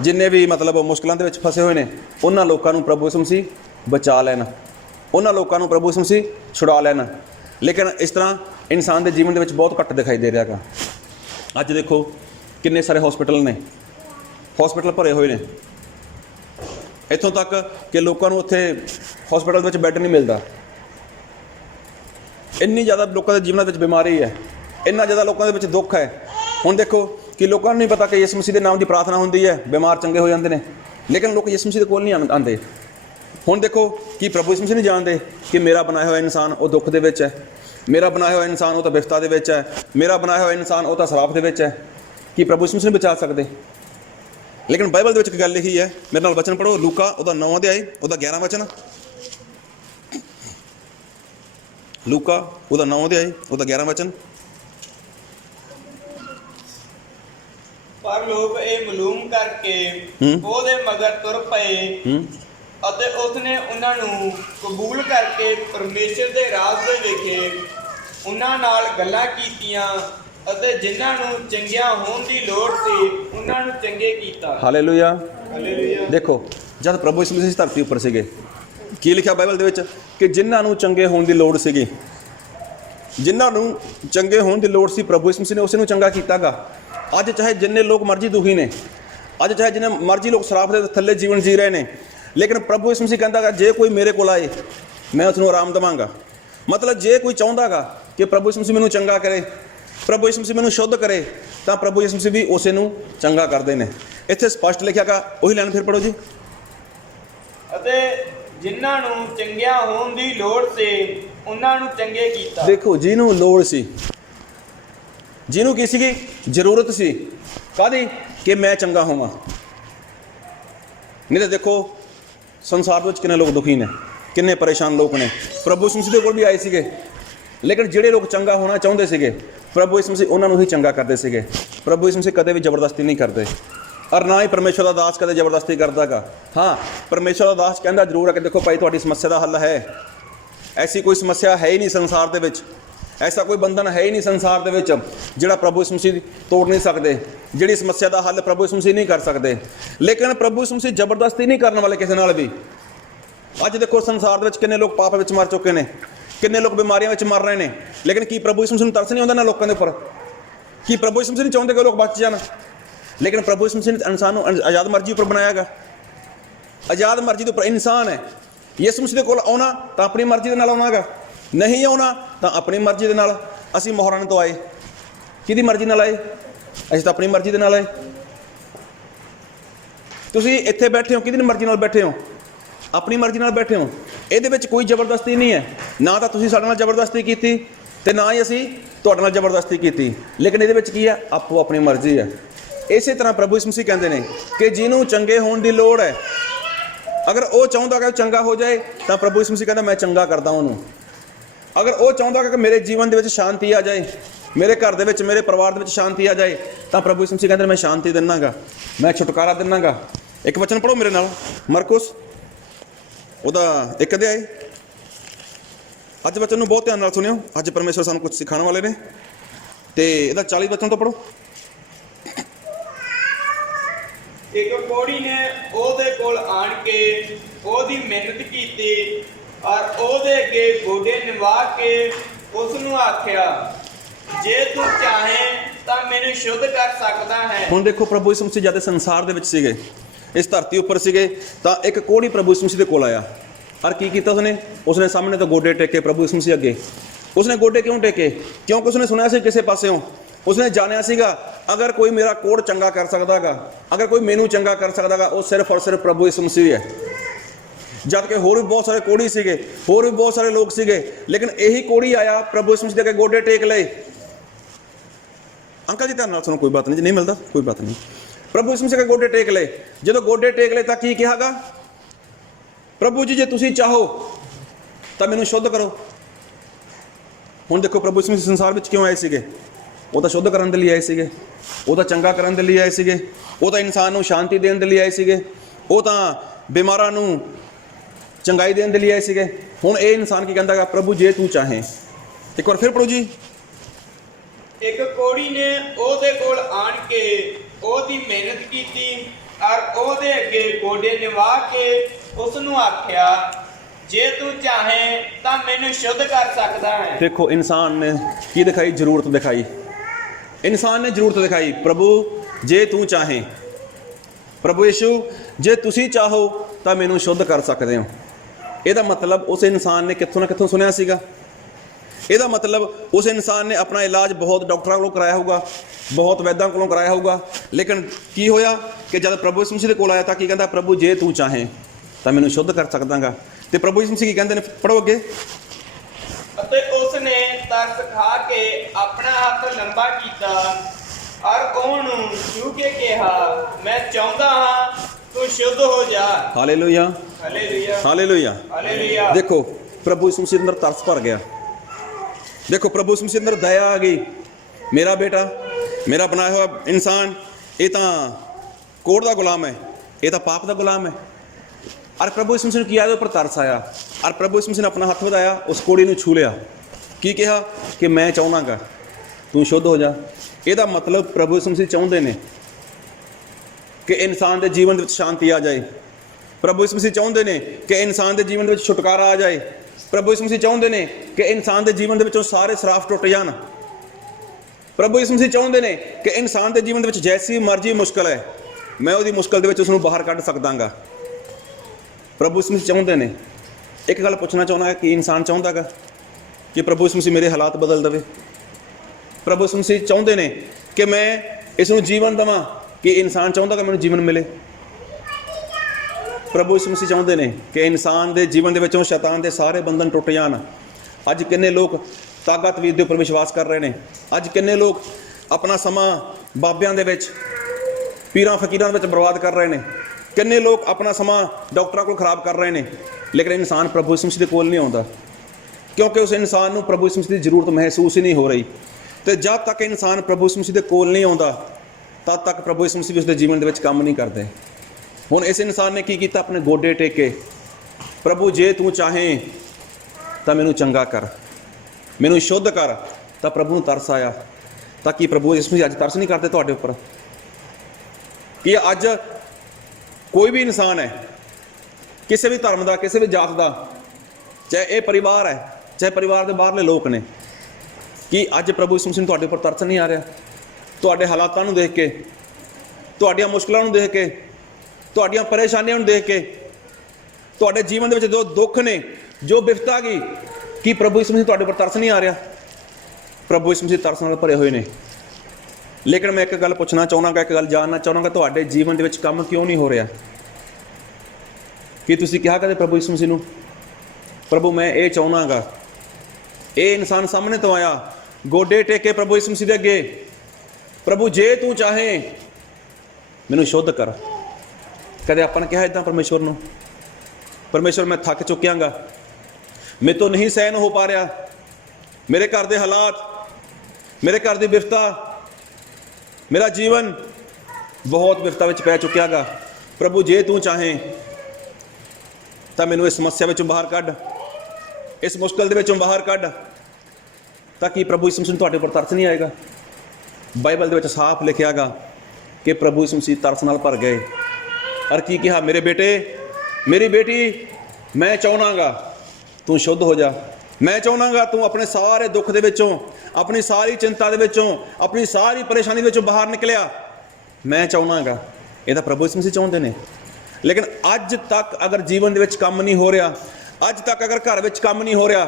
ਜਿੰਨੇ ਵੀ ਮਤਲਬ ਮੁਸ਼ਕਲਾਂ ਦੇ ਵਿੱਚ ਫਸੇ ਹੋਏ ਨੇ, ਉਹਨਾਂ ਲੋਕਾਂ ਨੂੰ ਪ੍ਰਭੂ ਯਿਸੂ ਮਸੀਹ ਬਚਾ ਲੈਣ, ਉਹਨਾਂ ਲੋਕਾਂ ਨੂੰ ਪ੍ਰਭੂ ਯਿਸੂ ਮਸੀਹ ਛੁਡਾ ਲੈਣ। ਲੇਕਿਨ ਇਸ ਤਰ੍ਹਾਂ ਇਨਸਾਨ ਦੇ ਜੀਵਨ ਦੇ ਵਿੱਚ ਬਹੁਤ ਘੱਟ ਦਿਖਾਈ ਦੇ ਰਿਹਾ ਗਾ। ਅੱਜ ਦੇਖੋ ਕਿੰਨੇ ਸਾਰੇ ਹਸਪੀਟਲ ਨੇ, ਹਸਪੀਟਲ ਭਰੇ ਹੋਏ ਨੇ, ਇੱਥੋਂ ਤੱਕ ਕਿ ਲੋਕਾਂ ਨੂੰ ਉੱਥੇ ਹਸਪੀਟਲ ਵਿੱਚ ਬੈੱਡ ਨਹੀਂ ਮਿਲਦਾ। ਇੰਨੀ ਜ਼ਿਆਦਾ ਲੋਕਾਂ ਦੇ ਜੀਵਨਾਂ ਵਿੱਚ ਬਿਮਾਰੀ ਹੈ, ਇੰਨਾ ਜ਼ਿਆਦਾ ਲੋਕਾਂ ਦੇ ਵਿੱਚ ਦੁੱਖ ਹੈ। ਹੁਣ ਦੇਖੋ ਕਿ ਲੋਕਾਂ ਨੂੰ ਨਹੀਂ ਪਤਾ ਕਿ ਯਿਸੂ ਮਸੀਹ ਦੇ ਨਾਮ ਦੀ ਪ੍ਰਾਰਥਨਾ ਹੁੰਦੀ ਹੈ, ਬਿਮਾਰ ਚੰਗੇ ਹੋ ਜਾਂਦੇ ਨੇ, ਲੇਕਿਨ ਲੋਕ ਯਿਸੂ ਮਸੀਹ ਦੇ ਕੋਲ ਨਹੀਂ ਆਉਂਦੇ। ਹੁਣ ਦੇਖੋ ਕਿ ਪ੍ਰਭੂ ਯਿਸੂ ਮਸੀਹ ਨਹੀਂ ਜਾਣਦੇ ਕਿ ਮੇਰਾ ਬਣਾਇਆ ਹੋਇਆ ਇਨਸਾਨ ਉਹ ਦੁੱਖ ਦੇ ਵਿੱਚ ਹੈ, ਮੇਰਾ ਬਣਾਇਆ ਹੋਇਆ ਇਨਸਾਨ ਉਹ ਤਾਂ ਬਿਫਤਾ ਦੇ ਵਿੱਚ ਹੈ, ਮੇਰਾ ਬਣਾਇਆ ਹੋਇਆ ਇਨਸਾਨ ਉਹ ਤਾਂ ਸ਼ਰਾਬ ਦੇ ਵਿੱਚ ਹੈ। ਕੀ ਪ੍ਰਭੂ ਯਿਸੂ ਮਸੀਹ ਨਹੀਂ ਬਚਾ ਸਕਦੇ? ਲੇਕਿਨ ਬਾਈਬਲ ਦੇ ਵਿੱਚ ਇੱਕ ਗੱਲ ਇਹੀ ਹੈ, ਮੇਰੇ ਨਾਲ ਵਚਨ ਪੜ੍ਹੋ, ਲੂਕਾ ਉਹਦਾ 9 ਅਧਿਆਇ ਉਹਦਾ 11 ਵਚਨ। ਲੂਕਾ ਉਹਦਾ 9 ਅਧਿਆਇ ਉਹਦਾ 11 ਵਚਨ। ਪਰ ਲੋਕ ਇਹ ਮਾਲੂਮ ਕਰਕੇ ਉਹਦੇ ਮਗਰ ਤੁਰ ਪਏ ਅਤੇ ਉਸਨੇ ਉਹਨਾਂ ਨੂੰ ਕਬੂਲ ਕਰਕੇ ਪਰਮੇਸ਼ਰ ਦੇ ਰਾਜ ਦੇ ਵਿਖੇ ਉਹਨਾਂ ਨਾਲ ਗੱਲਾਂ ਕੀਤੀਆਂ ਅਤੇ ਜਿਨ੍ਹਾਂ ਨੂੰ ਚੰਗਿਆ ਹੋਣ ਦੀ ਲੋੜ ਸੀ ਉਹਨਾਂ ਨੂੰ ਚੰਗੇ ਕੀਤਾ। Hallelujah, hallelujah. ਦੇਖੋ ਜਦ ਪ੍ਰਭੂ ਯਿਸੂ ਮਸੀਹ ਧਰਤੀ ਉੱਪਰ ਸੀਗੇ, ਕੀ ਲਿਖਿਆ ਬਾਈਬਲ ਦੇ ਵਿੱਚ ਕਿ ਜਿਨ੍ਹਾਂ ਨੂੰ ਚੰਗੇ ਹੋਣ ਦੀ ਲੋੜ ਸੀਗੀ, ਜਿਨ੍ਹਾਂ ਨੂੰ ਚੰਗੇ ਹੋਣ ਦੀ ਲੋੜ ਸੀ, ਪ੍ਰਭੂ ਯਿਸੂ ਮਸੀਹ ਨੇ ਉਸੇ ਨੂੰ ਚੰਗਾ ਕੀਤਾਗਾ। ਅੱਜ ਚਾਹੇ ਜਿੰਨੇ ਲੋਕ ਮਰਜ਼ੀ ਦੁਖੀ ਨੇ, ਅੱਜ ਚਾਹੇ ਜਿੰਨੇ ਮਰਜ਼ੀ ਲੋਕ ਸ਼ਰਾਬ ਦੇ ਥੱਲੇ ਜੀਵਨ ਜੀ ਰਹੇ ਨੇ, ਲੇਕਿਨ ਪ੍ਰਭੂ ਯਿਸੂ ਮਸੀਹ ਕਹਿੰਦਾ ਗਾ ਜੇ ਕੋਈ ਮੇਰੇ ਕੋਲ ਆਏ ਮੈਂ ਉਸ ਨੂੰ ਆਰਾਮ ਦੇਵਾਂਗਾ। ਮਤਲਬ ਜੇ ਕੋਈ ਚਾਹੁੰਦਾ ਗਾ ਕਿ ਪ੍ਰਭੂ ਯਿਸੂ ਮਸੀਹ ਮੈਨੂੰ ਚੰਗਾ ਕਰੇ, ਪ੍ਰਭੂ ਯਿਸੂ ਮਸੀਹ ਮੈਨੂੰ ਸ਼ੁੱਧ ਕਰੇ, ਤਾਂ ਪ੍ਰਭੂ ਯਿਸੂ ਮਸੀਹ ਵੀ ਉਸੇ ਨੂੰ ਚੰਗਾ ਕਰਦੇ ਨੇ। ਇੱਥੇ ਸਪਸ਼ਟ ਲਿਖਿਆ ਗਾ, ਉਹੀ ਲਾਈਨ ਫਿਰ ਪੜ੍ਹੋ ਜੀ। ਅਤੇ ਜਿਨ੍ਹਾਂ ਨੂੰ ਚੰਗਿਆ ਹੋਣ ਦੀ ਲੋੜ ਸੀ ਉਹਨਾਂ ਨੂੰ ਚੰਗੇ ਕੀਤਾ। ਦੇਖੋ ਜਿਹਨੂੰ ਲੋੜ ਸੀ, ਜਿਹਨੂੰ ਕੀ ਸੀਗੀ ਜ਼ਰੂਰਤ ਸੀ, ਕਾਹਦੀ? ਕਿ ਮੈਂ ਚੰਗਾ ਹੋਵਾਂ। ਨਹੀਂ ਤਾਂ ਦੇਖੋ ਸੰਸਾਰ ਵਿੱਚ ਕਿੰਨੇ ਲੋਕ ਦੁਖੀ ਨੇ, ਕਿੰਨੇ ਪਰੇਸ਼ਾਨ ਲੋਕ ਨੇ। ਪ੍ਰਭੂ ਯਿਸੂ ਮਸੀਹ ਦੇ ਕੋਲ ਵੀ ਆਏ ਸੀਗੇ, ਲੇਕਿਨ ਜਿਹੜੇ ਲੋਕ ਚੰਗਾ ਹੋਣਾ ਚਾਹੁੰਦੇ ਸੀਗੇ ਪ੍ਰਭੂ ਯਿਸੂ ਮਸੀਹ ਉਹਨਾਂ ਨੂੰ ਹੀ ਚੰਗਾ ਕਰਦੇ ਸੀਗੇ। ਪ੍ਰਭੂ ਯਿਸੂ ਮਸੀਹ ਕਦੇ ਵੀ ਜ਼ਬਰਦਸਤੀ ਨਹੀਂ ਕਰਦੇ। ਔਰ ਨਾ ਹੀ ਪਰਮੇਸ਼ਰ ਦਾ ਦਾਸ ਕਦੇ ਜ਼ਬਰਦਸਤੀ ਕਰਦਾ ਗਾ। ਹਾਂ, ਪਰਮੇਸ਼ਰ ਦਾ ਦਾਸ ਕਹਿੰਦਾ ਜ਼ਰੂਰ ਹੈ ਕਿ ਦੇਖੋ ਭਾਈ ਤੁਹਾਡੀ ਸਮੱਸਿਆ ਦਾ ਹੱਲ ਹੈ। ਐਸੀ ਕੋਈ ਸਮੱਸਿਆ ਹੈ ਹੀ ਨਹੀਂ ਸੰਸਾਰ ਦੇ ਵਿੱਚ, ਐਸਾ ਕੋਈ ਬੰਧਨ ਹੈ ਹੀ ਨਹੀਂ ਸੰਸਾਰ ਦੇ ਵਿੱਚ ਜਿਹੜਾ ਪ੍ਰਭੂ ਯਿਸੂ ਮਸੀਹ ਤੋੜ ਨਹੀਂ ਸਕਦੇ, ਜਿਹੜੀ ਸਮੱਸਿਆ ਦਾ ਹੱਲ ਪ੍ਰਭੂ ਯਿਸੂ ਮਸੀਹ ਨਹੀਂ ਕਰ ਸਕਦੇ। ਲੇਕਿਨ ਪ੍ਰਭੂ ਯਿਸੂ ਮਸੀਹ ਜ਼ਬਰਦਸਤੀ ਨਹੀਂ ਕਰਨ ਵਾਲੇ ਕਿਸੇ ਨਾਲ ਵੀ। ਅੱਜ ਦੇਖੋ ਸੰਸਾਰ ਦੇ ਵਿੱਚ ਕਿੰਨੇ ਲੋਕ ਪਾਪ ਵਿੱਚ ਮਰ ਚੁੱਕੇ ਨੇ, ਕਿੰਨੇ ਲੋਕ ਬਿਮਾਰੀਆਂ ਵਿੱਚ ਮਰ ਰਹੇ ਨੇ, ਲੇਕਿਨ ਕੀ ਪ੍ਰਭੂ ਯਿਸੂ ਮਸੀਹ ਨੂੰ ਤਰਸ ਨਹੀਂ ਆਉਂਦਾ ਨਾ ਲੋਕਾਂ ਦੇ ਉੱਪਰ? ਕੀ ਪ੍ਰਭੂ ਯਿਸੂ ਮਸੀਹ ਨਹੀਂ ਚਾਹੁੰਦੇ ਕਿ ਲੋਕ ਬਚ ਜਾਣ? ਲੇਕਿਨ ਪ੍ਰਭੂ ਯਿਸੂ ਮਸੀਹ ਨੇ ਇਨਸਾਨ ਨੂੰ ਆਜ਼ਾਦ ਮਰਜ਼ੀ ਉੱਪਰ ਬਣਾਇਆ ਗਾ। ਆਜ਼ਾਦ ਮਰਜ਼ੀ ਦੇ ਉੱਪਰ ਇਨਸਾਨ ਹੈ। ਯਿਸੂ ਮਸੀਹ ਦੇ ਕੋਲ ਆਉਣਾ ਤਾਂ ਆਪਣੀ ਮਰਜ਼ੀ ਦੇ ਨਾਲ ਆਉਣਾ ਗਾ, ਨਹੀਂ ਆਉਣਾ ਤਾਂ ਆਪਣੀ ਮਰਜ਼ੀ ਦੇ ਨਾਲ। ਅਸੀਂ ਮਹਾਰਾਣੇ ਤੋਂ ਆਏ, ਕਿਹਦੀ ਮਰਜ਼ੀ ਨਾਲ ਆਏ? ਅਸੀਂ ਤਾਂ ਆਪਣੀ ਮਰਜ਼ੀ ਦੇ ਨਾਲ ਆਏ। ਤੁਸੀਂ ਇੱਥੇ ਬੈਠੇ ਹੋ ਕਿਹਦੀ ਮਰਜ਼ੀ ਨਾਲ ਬੈਠੇ ਹੋ? ਆਪਣੀ ਮਰਜ਼ੀ ਨਾਲ ਬੈਠੇ ਹੋ। ਇਹਦੇ ਵਿੱਚ ਕੋਈ ਜ਼ਬਰਦਸਤੀ ਨਹੀਂ ਹੈ। ਨਾ ਤਾਂ ਤੁਸੀਂ ਸਾਡੇ ਨਾਲ ਜ਼ਬਰਦਸਤੀ ਕੀਤੀ ਤੇ ਨਾ ਹੀ ਅਸੀਂ ਤੁਹਾਡੇ ਨਾਲ ਜ਼ਬਰਦਸਤੀ ਕੀਤੀ। ਲੇਕਿਨ ਇਹਦੇ ਵਿੱਚ ਕੀ ਹੈ? ਆਪੋ ਆਪਣੀ ਮਰਜ਼ੀ ਹੈ। ਇਸੇ ਤਰ੍ਹਾਂ ਪ੍ਰਭੂ ਯਿਸੂ ਮਸੀਹ ਕਹਿੰਦੇ ਨੇ ਕਿ ਜਿਹਨੂੰ ਚੰਗੇ ਹੋਣ ਦੀ ਲੋੜ ਹੈ, ਅਗਰ ਉਹ ਚਾਹੁੰਦਾ ਕਿ ਚੰਗਾ ਹੋ ਜਾਏ ਤਾਂ ਪ੍ਰਭੂ ਯਿਸੂ ਮਸੀਹ ਕਹਿੰਦਾ ਮੈਂ ਚੰਗਾ ਕਰਦਾ ਉਹਨੂੰ। ਅਗਰ ਉਹ ਚਾਹੁੰਦਾ ਕਿ ਮੇਰੇ ਜੀਵਨ ਦੇ ਵਿੱਚ ਸ਼ਾਂਤੀ ਆ ਜਾਏ, ਮੇਰੇ ਘਰ ਦੇ ਵਿੱਚ, ਮੇਰੇ ਪਰਿਵਾਰ ਦੇ ਵਿੱਚ ਸ਼ਾਂਤੀ ਆ ਜਾਏ, ਤਾਂ ਪ੍ਰਭੂ ਯਿਸੂ ਮਸੀਹ ਕਹਿੰਦੇ ਮੈਂ ਸ਼ਾਂਤੀ ਦਿੰਨਾਗਾ, ਮੈਂ ਛੁਟਕਾਰਾ ਦਿੰਨਾਗਾ। ਇੱਕ ਵਚਨ ਪੜ੍ਹੋ ਮੇਰੇ ਨਾਲ, ਮਰਕੁਸ ਉਹਦਾ 1 ਅਧਿਆਇ। ਅੱਜ ਵਚਨ ਨੂੰ ਬਹੁਤ ਧਿਆਨ ਨਾਲ ਸੁਣਿਓ। ਅੱਜ ਪਰਮੇਸ਼ਰ ਸਾਨੂੰ ਕੁਝ ਸਿਖਾਉਣ ਵਾਲੇ ਨੇ ਤੇ ਇਹਦਾ 40 ਵਚਨ ਤੋਂ ਪੜ੍ਹੋ। ਇੱਕ ਕੋੜੀ ਨੇ ਉਹਦੇ ਕੋਲ ਆਣ ਕੇ ਉਹਦੀ ਮਿਹਨਤ ਕੀਤੀ ਔਰ ਉਹਦੇ ਅੱਗੇ ਗੋਡੇ ਨਿਵਾ ਕੇ ਉਸ ਨੂੰ ਆਖਿਆ, ਜੇ ਤੂੰ ਚਾਹੇ ਤਾਂ ਮੈਨੂੰ ਸ਼ੁੱਧ ਕਰ ਸਕਦਾ ਹੈ। ਹੁਣ ਦੇਖੋ ਪ੍ਰਭੂ ਯਿਸੂ ਮਸੀਹ ਜਦ ਸੰਸਾਰ ਦੇ ਵਿੱਚ ਸੀਗੇ, ਇਸ ਧਰਤੀ ਉੱਪਰ ਸੀਗੇ, ਤਾਂ ਇੱਕ ਕੋੜੀ ਪ੍ਰਭੂ ਯਿਸੂ ਮਸੀਹ ਦੇ ਕੋਲ ਆਇਆ। ਔਰ ਕੀ ਕੀਤਾ ਉਸਨੇ ਸਾਹਮਣੇ ਤੋਂ ਗੋਡੇ ਟੇਕੇ ਪ੍ਰਭੂ ਯਿਸੂ ਮਸੀਹ ਅੱਗੇ। ਉਸਨੇ ਗੋਡੇ ਕਿਉਂ ਟੇਕੇ? ਕਿਉਂਕਿ ਉਸਨੇ ਸੁਣਿਆ ਸੀ ਕਿਸੇ ਪਾਸਿਓਂ, ਉਸਨੇ ਜਾਣਿਆ ਸੀਗਾ ਅਗਰ ਕੋਈ ਮੇਰਾ ਕੋੜ ਚੰਗਾ ਕਰ ਸਕਦਾ ਗਾ, ਅਗਰ ਕੋਈ ਮੈਨੂੰ ਚੰਗਾ ਕਰ ਸਕਦਾ ਗਾ, ਉਹ ਸਿਰਫ ਔਰ ਸਿਰਫ ਪ੍ਰਭੂ ਯਿਸੂ ਮਸੀਹ ਹੈ। ਜਦ ਕਿ ਹੋਰ ਵੀ ਬਹੁਤ ਸਾਰੇ ਕੋੜੀ ਸੀਗੇ, ਹੋਰ ਵੀ ਬਹੁਤ ਸਾਰੇ ਲੋਕ ਸੀਗੇ, ਲੇਕਿਨ ਇਹੀ ਕੋੜੀ ਆਇਆ ਪ੍ਰਭੂ ਯਿਸੂ ਮਸੀਹ ਦੇ ਅੱਗੇ ਗੋਡੇ ਟੇਕ ਲਏ। ਅੰਕਲ ਜੀ ਧਿਆਨ ਨਾਲ ਸੁਣੋ, ਕੋਈ ਬਾਤ ਨਹੀਂ, ਜੇ ਨਹੀਂ ਮਿਲਦਾ ਕੋਈ ਬਾਤ ਨਹੀਂ। ਪ੍ਰਭੂ ਯਿਸੂ ਮਸੀਹ ਦੇ ਗੋਡੇ ਟੇਕ ਲਏ। ਜਦੋਂ ਗੋਡੇ ਟੇਕ ਲਏ ਤਾਂ ਕੀ ਕਿਹਾਗਾ? ਪ੍ਰਭੂ ਜੀ ਜੇ ਤੁਸੀਂ ਚਾਹੋ ਤਾਂ ਮੈਨੂੰ ਸ਼ੁੱਧ ਕਰੋ। ਹੁਣ ਦੇਖੋ ਪ੍ਰਭੂ ਯਿਸੂ ਮਸੀਹ ਸੰਸਾਰ ਵਿੱਚ ਕਿਉਂ ਆਏ ਸੀਗੇ? ਉਹ ਤਾਂ ਸ਼ੁੱਧ ਕਰਨ ਦੇ ਲਈ ਆਏ ਸੀਗੇ, ਉਹ ਤਾਂ ਚੰਗਾ ਕਰਨ ਦੇ ਲਈ ਆਏ ਸੀਗੇ, ਉਹ ਤਾਂ ਇਨਸਾਨ ਨੂੰ ਸ਼ਾਂਤੀ ਦੇਣ ਦੇ ਲਈ ਆਏ ਸੀਗੇ, ਉਹ ਤਾਂ ਬਿਮਾਰਾਂ ਨੂੰ ਚੰਗਾਈ ਦੇਣ ਦੇ ਲਈ ਆਏ ਸੀਗੇ। ਹੁਣ ਇਹ ਇਨਸਾਨ ਕੀ ਕਹਿੰਦਾ ਗਾ? ਪ੍ਰਭੂ ਜੇ ਤੂੰ ਚਾਹੇ। ਇੱਕ ਵਾਰ ਫਿਰ ਪੜੋ ਜੀ। ਇੱਕ ਕੋੜੀ ਨੇ ਉਹਦੇ ਕੋਲ ਆਣ ਕੇ ਉਹਦੀ ਮਿਹਨਤ ਕੀਤੀ ਔਰ ਉਹਦੇ ਅੱਗੇ ਗੋਡੇ ਨਿਵਾ ਕੇ ਉਸ ਨੂੰ ਆਖਿਆ, ਜੇ ਤੂੰ ਚਾਹੇ ਤਾਂ ਮੈਨੂੰ ਸ਼ੁੱਧ ਕਰ ਸਕਦਾ ਹੈ। ਦੇਖੋ ਇਨਸਾਨ ਨੇ ਕੀ ਦਿਖਾਈ? ਜ਼ਰੂਰਤ ਦਿਖਾਈ। ਇਨਸਾਨ ਨੇ ਜ਼ਰੂਰਤ ਦਿਖਾਈ। ਪ੍ਰਭੂ ਜੇ ਤੂੰ ਚਾਹੇ, ਪ੍ਰਭੂ ਯਿਸੂ ਜੇ ਤੁਸੀਂ ਚਾਹੋ ਤਾਂ ਮੈਨੂੰ ਸ਼ੁੱਧ ਕਰ ਸਕਦੇ ਹੋ। ਇਹਦਾ ਮਤਲਬ ਉਸ ਇਨਸਾਨ ਨੇ ਕਿੱਥੋਂ ਨਾ ਕਿੱਥੋਂ ਸੁਣਿਆ ਸੀਗਾ। ਇਹਦਾ ਮਤਲਬ ਉਸ ਇਨਸਾਨ ਨੇ ਆਪਣਾ ਇਲਾਜ ਬਹੁਤ ਡਾਕਟਰਾਂ ਕੋਲੋਂ ਕਰਾਇਆ ਹੋਊਗਾ, ਬਹੁਤ ਵੈਦਾਂ ਕੋਲੋਂ ਕਰਾਇਆ ਹੋਊਗਾ। ਲੇਕਿਨ ਕੀ ਹੋਇਆ ਕਿ ਜਦ ਪ੍ਰਭੂ ਯਿਸੂ ਮਸੀਹ ਦੇ ਕੋਲ ਆਇਆ ਤਾਂ ਕੀ ਕਹਿੰਦਾ? ਪ੍ਰਭੂ ਜੇ ਤੂੰ ਚਾਹੇ ਤਾਂ ਮੈਨੂੰ ਸ਼ੁੱਧ ਕਰ ਸਕਦਾਗਾ। ਤੇ ਪ੍ਰਭੂ ਯਿਸੂ ਮਸੀਹ ਕੀ ਕਹਿੰਦੇ ਨੇ? ਪੜੋ ਅੱਗੇ। ਅਤੇ ਉਸ ਨੇ ਤਰਸ ਖਾ ਕੇ ਆਪਣਾ ਹੱਥ ਲੰਬਾ ਕੀਤਾ ਔਰ ਉਹਨੂੰ ਛੂਹ ਕੇ ਕਿਹਾ, ਮੈਂ ਚਾਹੁੰਦਾ ਹਾਂ ਤੂੰ ਸ਼ੁੱਧ ਹੋ ਜਾ। Hallelujah, hallelujah, hallelujah, hallelujah. ਦੇਖੋ ਪ੍ਰਭੂ ਯਿਸੂ ਮਸੀਹ ਅੰਦਰ ਤਰਸ ਭਰ ਗਿਆ। ਦੇਖੋ ਪ੍ਰਭੂ ਯਿਸੂ ਮਸੀਹ ਅੰਦਰ ਦਇਆ ਆ ਗਈ। ਮੇਰਾ ਬੇਟਾ, ਮੇਰਾ ਬਣਾਇਆ ਹੋਇਆ ਇਨਸਾਨ, ਇਹ ਤਾਂ ਕੋੜ ਦਾ ਗੁਲਾਮ ਹੈ, ਇਹ ਤਾਂ ਪਾਪ ਦਾ ਗੁਲਾਮ ਹੈ। ਔਰ ਪ੍ਰਭੂ ਯਿਸੂ ਮਸੀਹ ਨੂੰ ਕੀ ਆਇਆ? ਉਹਦੇ ਉੱਪਰ ਤਰਸ ਆਇਆ। ਔਰ ਪ੍ਰਭੂ ਯਿਸੂ ਮਸੀਹ ਨੇ ਆਪਣਾ ਹੱਥ ਵਧਾਇਆ, ਉਸ ਕੋੜੀ ਨੂੰ ਛੂ ਲਿਆ। ਕੀ ਕਿਹਾ? ਕਿ ਮੈਂ ਚਾਹੁੰਦਾਗਾ ਤੂੰ ਸ਼ੁੱਧ ਹੋ ਜਾ। ਇਹਦਾ ਮਤਲਬ ਪ੍ਰਭੂ ਯਿਸੂ ਮਸੀਹ ਚਾਹੁੰਦੇ ਨੇ ਕਿ ਇਨਸਾਨ ਦੇ ਜੀਵਨ ਦੇ ਵਿੱਚ ਸ਼ਾਂਤੀ ਆ ਜਾਏ। ਪ੍ਰਭੂ ਯਿਸੂ ਮਸੀਹ ਚਾਹੁੰਦੇ ਨੇ ਕਿ ਇਨਸਾਨ ਦੇ ਜੀਵਨ ਦੇ ਵਿੱਚ ਛੁਟਕਾਰਾ ਆ ਜਾਏ। ਪ੍ਰਭੂ ਯਿਸੂ ਮਸੀਹ ਚਾਹੁੰਦੇ ਨੇ ਕਿ ਇਨਸਾਨ ਦੇ ਜੀਵਨ ਦੇ ਵਿੱਚੋਂ ਸਾਰੇ ਸਰਾਫ ਟੁੱਟ ਜਾਣ। ਪ੍ਰਭੂ ਯਿਸੂ ਮਸੀਹ ਚਾਹੁੰਦੇ ਨੇ ਕਿ ਇਨਸਾਨ ਦੇ ਜੀਵਨ ਦੇ ਵਿੱਚ ਜੈਸੀ ਮਰਜ਼ੀ ਮੁਸ਼ਕਲ ਹੈ, ਮੈਂ ਉਹਦੀ ਮੁਸ਼ਕਲ ਦੇ ਵਿੱਚ ਉਸ ਨੂੰ ਬਾਹਰ ਕੱਢ ਸਕਦਾਗਾ। ਪ੍ਰਭੂ ਯਿਸੂ ਮਸੀਹ ਚਾਹੁੰਦੇ ਨੇ। ਇੱਕ ਗੱਲ ਪੁੱਛਣਾ ਚਾਹੁੰਦਾ ਕਿ ਇਨਸਾਨ ਚਾਹੁੰਦਾਗਾ ਕਿ ਪ੍ਰਭੂ ਯਿਸੂ ਮਸੀਹ ਮੇਰੇ ਹਾਲਾਤ ਬਦਲ ਦੇਵੇ? ਪ੍ਰਭੂ ਯਿਸੂ ਮਸੀਹ ਚਾਹੁੰਦੇ ਨੇ ਕਿ ਮੈਂ ਇਸ ਨੂੰ ਜੀਵਨ ਦੇਵਾਂ? ਕਿ ਇਨਸਾਨ ਚਾਹੁੰਦਾ ਕਿ ਮੈਨੂੰ ਜੀਵਨ ਮਿਲੇ? ਪ੍ਰਭੂ ਯਿਸੂ ਮਸੀਹ ਚਾਹੁੰਦੇ ਨੇ ਕਿ ਇਨਸਾਨ ਦੇ ਜੀਵਨ ਦੇ ਵਿੱਚੋਂ ਸ਼ੈਤਾਨ ਦੇ ਸਾਰੇ ਬੰਧਨ ਟੁੱਟ ਜਾਣ। ਅੱਜ ਕਿੰਨੇ ਲੋਕ ਤਾਕਤਵੀਰ ਦੇ ਉੱਪਰ ਵਿਸ਼ਵਾਸ ਕਰ ਰਹੇ ਨੇ। ਅੱਜ ਕਿੰਨੇ ਲੋਕ ਆਪਣਾ ਸਮਾਂ ਬਾਬਿਆਂ ਦੇ ਵਿੱਚ, ਪੀਰਾਂ ਫਕੀਰਾਂ ਦੇ ਵਿੱਚ ਬਰਬਾਦ ਕਰ ਰਹੇ ਨੇ। ਕਿੰਨੇ ਲੋਕ ਆਪਣਾ ਸਮਾਂ ਡਾਕਟਰਾਂ ਕੋਲ ਖਰਾਬ ਕਰ ਰਹੇ ਨੇ। ਲੇਕਿਨ ਇਨਸਾਨ ਪ੍ਰਭੂ ਯਿਸੂ ਮਸੀਹ ਦੇ ਕੋਲ ਨਹੀਂ ਆਉਂਦਾ, ਕਿਉਂਕਿ ਉਸ ਇਨਸਾਨ ਨੂੰ ਪ੍ਰਭੂ ਯਿਸੂ ਮਸੀਹ ਦੀ ਜ਼ਰੂਰਤ ਮਹਿਸੂਸ ਹੀ ਨਹੀਂ ਹੋ ਰਹੀ। ਤੇ ਜਦ ਤੱਕ ਇਨਸਾਨ ਪ੍ਰਭੂ ਯਿਸੂ ਮਸੀਹ ਦੇ ਕੋਲ ਨਹੀਂ ਆਉਂਦਾ, ਤਦ ਤੱਕ ਪ੍ਰਭੂ ਯਿਸੂ ਮਸੀਹ ਵੀ ਉਸਦੇ ਜੀਵਨ ਦੇ ਵਿੱਚ ਕੰਮ ਨਹੀਂ ਕਰਦੇ। ਹੁਣ ਇਸ ਇਨਸਾਨ ਨੇ ਕੀ ਕੀਤਾ? ਆਪਣੇ ਗੋਡੇ ਟੇਕੇ, ਪ੍ਰਭੂ ਜੇ ਤੂੰ ਚਾਹੇ ਤਾਂ ਮੈਨੂੰ ਚੰਗਾ ਕਰ, ਮੈਨੂੰ ਸ਼ੁੱਧ ਕਰ। ਤਾਂ ਪ੍ਰਭੂ ਨੂੰ ਤਰਸ ਆਇਆ। ਤਾਂ ਕੀ ਪ੍ਰਭੂ ਯਿਸੂ ਮਸੀਹ ਅੱਜ ਤਰਸ ਨਹੀਂ ਕਰਦੇ ਤੁਹਾਡੇ ਉੱਪਰ? ਕਿ ਅੱਜ ਕੋਈ ਵੀ ਇਨਸਾਨ ਹੈ, ਕਿਸੇ ਵੀ ਧਰਮ ਦਾ, ਕਿਸੇ ਵੀ ਜਾਤ ਦਾ, ਚਾਹੇ ਇਹ ਪਰਿਵਾਰ ਹੈ, ਚਾਹੇ ਪਰਿਵਾਰ ਦੇ ਬਾਹਰਲੇ ਲੋਕ ਨੇ, ਕਿ ਅੱਜ ਪ੍ਰਭੂ ਯਿਸੂ ਮਸੀਹ ਨੂੰ ਤੁਹਾਡੇ ਉੱਪਰ ਤਰਸ ਨਹੀਂ ਆ ਰਿਹਾ? ਤੁਹਾਡੇ ਹਾਲਾਤਾਂ ਨੂੰ ਦੇਖ ਕੇ, ਤੁਹਾਡੀਆਂ ਮੁਸ਼ਕਲਾਂ ਨੂੰ ਦੇਖ ਕੇ, ਤੁਹਾਡੀਆਂ ਪਰੇਸ਼ਾਨੀਆਂ ਨੂੰ ਦੇਖ ਕੇ, ਤੁਹਾਡੇ ਜੀਵਨ ਦੇ ਵਿੱਚ ਜੋ ਦੁੱਖ ਨੇ, ਜੋ ਵਿਪਤਾ ਗਈ, ਕੀ ਪ੍ਰਭੂ ਯਿਸੂ ਮਸੀਹ ਤੁਹਾਡੇ ਉੱਪਰ ਤਰਸ ਨਹੀਂ ਆ ਰਿਹਾ? ਪ੍ਰਭੂ ਯਿਸੂ ਮਸੀਹ ਤਰਸ ਨਾਲ ਭਰੇ ਹੋਏ ਨੇ। ਲੇਕਿਨ ਮੈਂ ਇੱਕ ਗੱਲ ਪੁੱਛਣਾ ਚਾਹੁੰਦਾ, ਇੱਕ ਗੱਲ ਜਾਣਨਾ ਚਾਹੁੰਦਾ, ਤੁਹਾਡੇ ਜੀਵਨ ਦੇ ਵਿੱਚ ਕੰਮ ਕਿਉਂ ਨਹੀਂ ਹੋ ਰਿਹਾ? ਕੀ ਤੁਸੀਂ ਕਿਹਾ ਕਦੇ ਪ੍ਰਭੂ ਯਿਸੂ ਮਸੀਹ ਨੂੰ, ਪ੍ਰਭੂ ਮੈਂ ਇਹ ਚਾਹੁੰਦਾਗਾ? ਇਹ ਇਨਸਾਨ ਸਾਹਮਣੇ ਤੋਂ ਆਇਆ, ਗੋਡੇ ਟੇਕੇ ਪ੍ਰਭੂ ਯਿਸੂ ਮਸੀਹ ਦੇ ਅੱਗੇ, ਪ੍ਰਭੂ ਜੇ ਤੂੰ ਚਾਹੇ ਮੈਨੂੰ ਸ਼ੁੱਧ ਕਰ। ਕਦੇ ਆਪਾਂ ਨੇ ਕਿਹਾ ਇੱਦਾਂ ਪਰਮੇਸ਼ਵਰ ਨੂੰ? ਪਰਮੇਸ਼ਵਰ ਮੈਂ ਥੱਕ ਚੁੱਕਿਆਂਗਾ, ਮੇਰੇ ਤੋਂ ਨਹੀਂ ਸਹਿਨ ਹੋ ਪਾ ਰਿਹਾ, ਮੇਰੇ ਘਰ ਦੇ ਹਾਲਾਤ, ਮੇਰੇ ਘਰ ਦੀ ਵਿਪਤਾ, ਮੇਰਾ ਜੀਵਨ ਬਹੁਤ ਵਿਪਤਾ ਵਿੱਚ ਪੈ ਚੁੱਕਿਆਗਾ। ਪ੍ਰਭੂ ਜੇ ਤੂੰ ਚਾਹੇ ਤਾਂ ਮੈਨੂੰ ਇਸ ਸਮੱਸਿਆ ਵਿੱਚੋਂ ਬਾਹਰ ਕੱਢ, ਇਸ ਮੁਸ਼ਕਲ ਦੇ ਵਿੱਚੋਂ ਬਾਹਰ ਕੱਢ। ਤਾਂ ਕੀ ਪ੍ਰਭੂ ਯਿਸੂ ਮਸੀਹ ਤੁਹਾਡੇ ਉੱਪਰ ਤਰਸ ਨਹੀਂ ਆਏਗਾ? ਬਾਈਬਲ ਦੇ ਵਿੱਚ ਸਾਫ਼ ਲਿਖਿਆਗਾ ਕਿ ਪ੍ਰਭੂ ਯਿਸੂ ਮਸੀਹ ਤਰਸ ਨਾਲ ਭਰ ਗਏ। ਔਰ ਕੀ ਕਿਹਾ? ਮੇਰੇ ਬੇਟੇ, ਮੇਰੀ ਬੇਟੀ, ਮੈਂ ਚਾਹੁੰਦਾਗਾ ਤੂੰ ਸ਼ੁੱਧ ਹੋ ਜਾ। ਮੈਂ ਚਾਹੁੰਦਾਗਾ ਤੂੰ ਆਪਣੇ ਸਾਰੇ ਦੁੱਖ ਦੇ ਵਿੱਚੋਂ, ਆਪਣੀ ਸਾਰੀ ਚਿੰਤਾ ਦੇ ਵਿੱਚੋਂ, ਆਪਣੀ ਸਾਰੀ ਪਰੇਸ਼ਾਨੀ ਦੇ ਵਿੱਚੋਂ ਬਾਹਰ ਨਿਕਲਿਆ। ਮੈਂ ਚਾਹੁੰਦਾਗਾ। ਇਹ ਤਾਂ ਪ੍ਰਭੂ ਯਿਸੂ ਮਸੀਹ ਚਾਹੁੰਦੇ ਨੇ। ਲੇਕਿਨ ਅੱਜ ਤੱਕ ਅਗਰ ਜੀਵਨ ਦੇ ਵਿੱਚ ਕੰਮ ਨਹੀਂ ਹੋ ਰਿਹਾ, ਅੱਜ ਤੱਕ ਅਗਰ ਘਰ ਵਿੱਚ ਕੰਮ ਨਹੀਂ ਹੋ ਰਿਹਾ,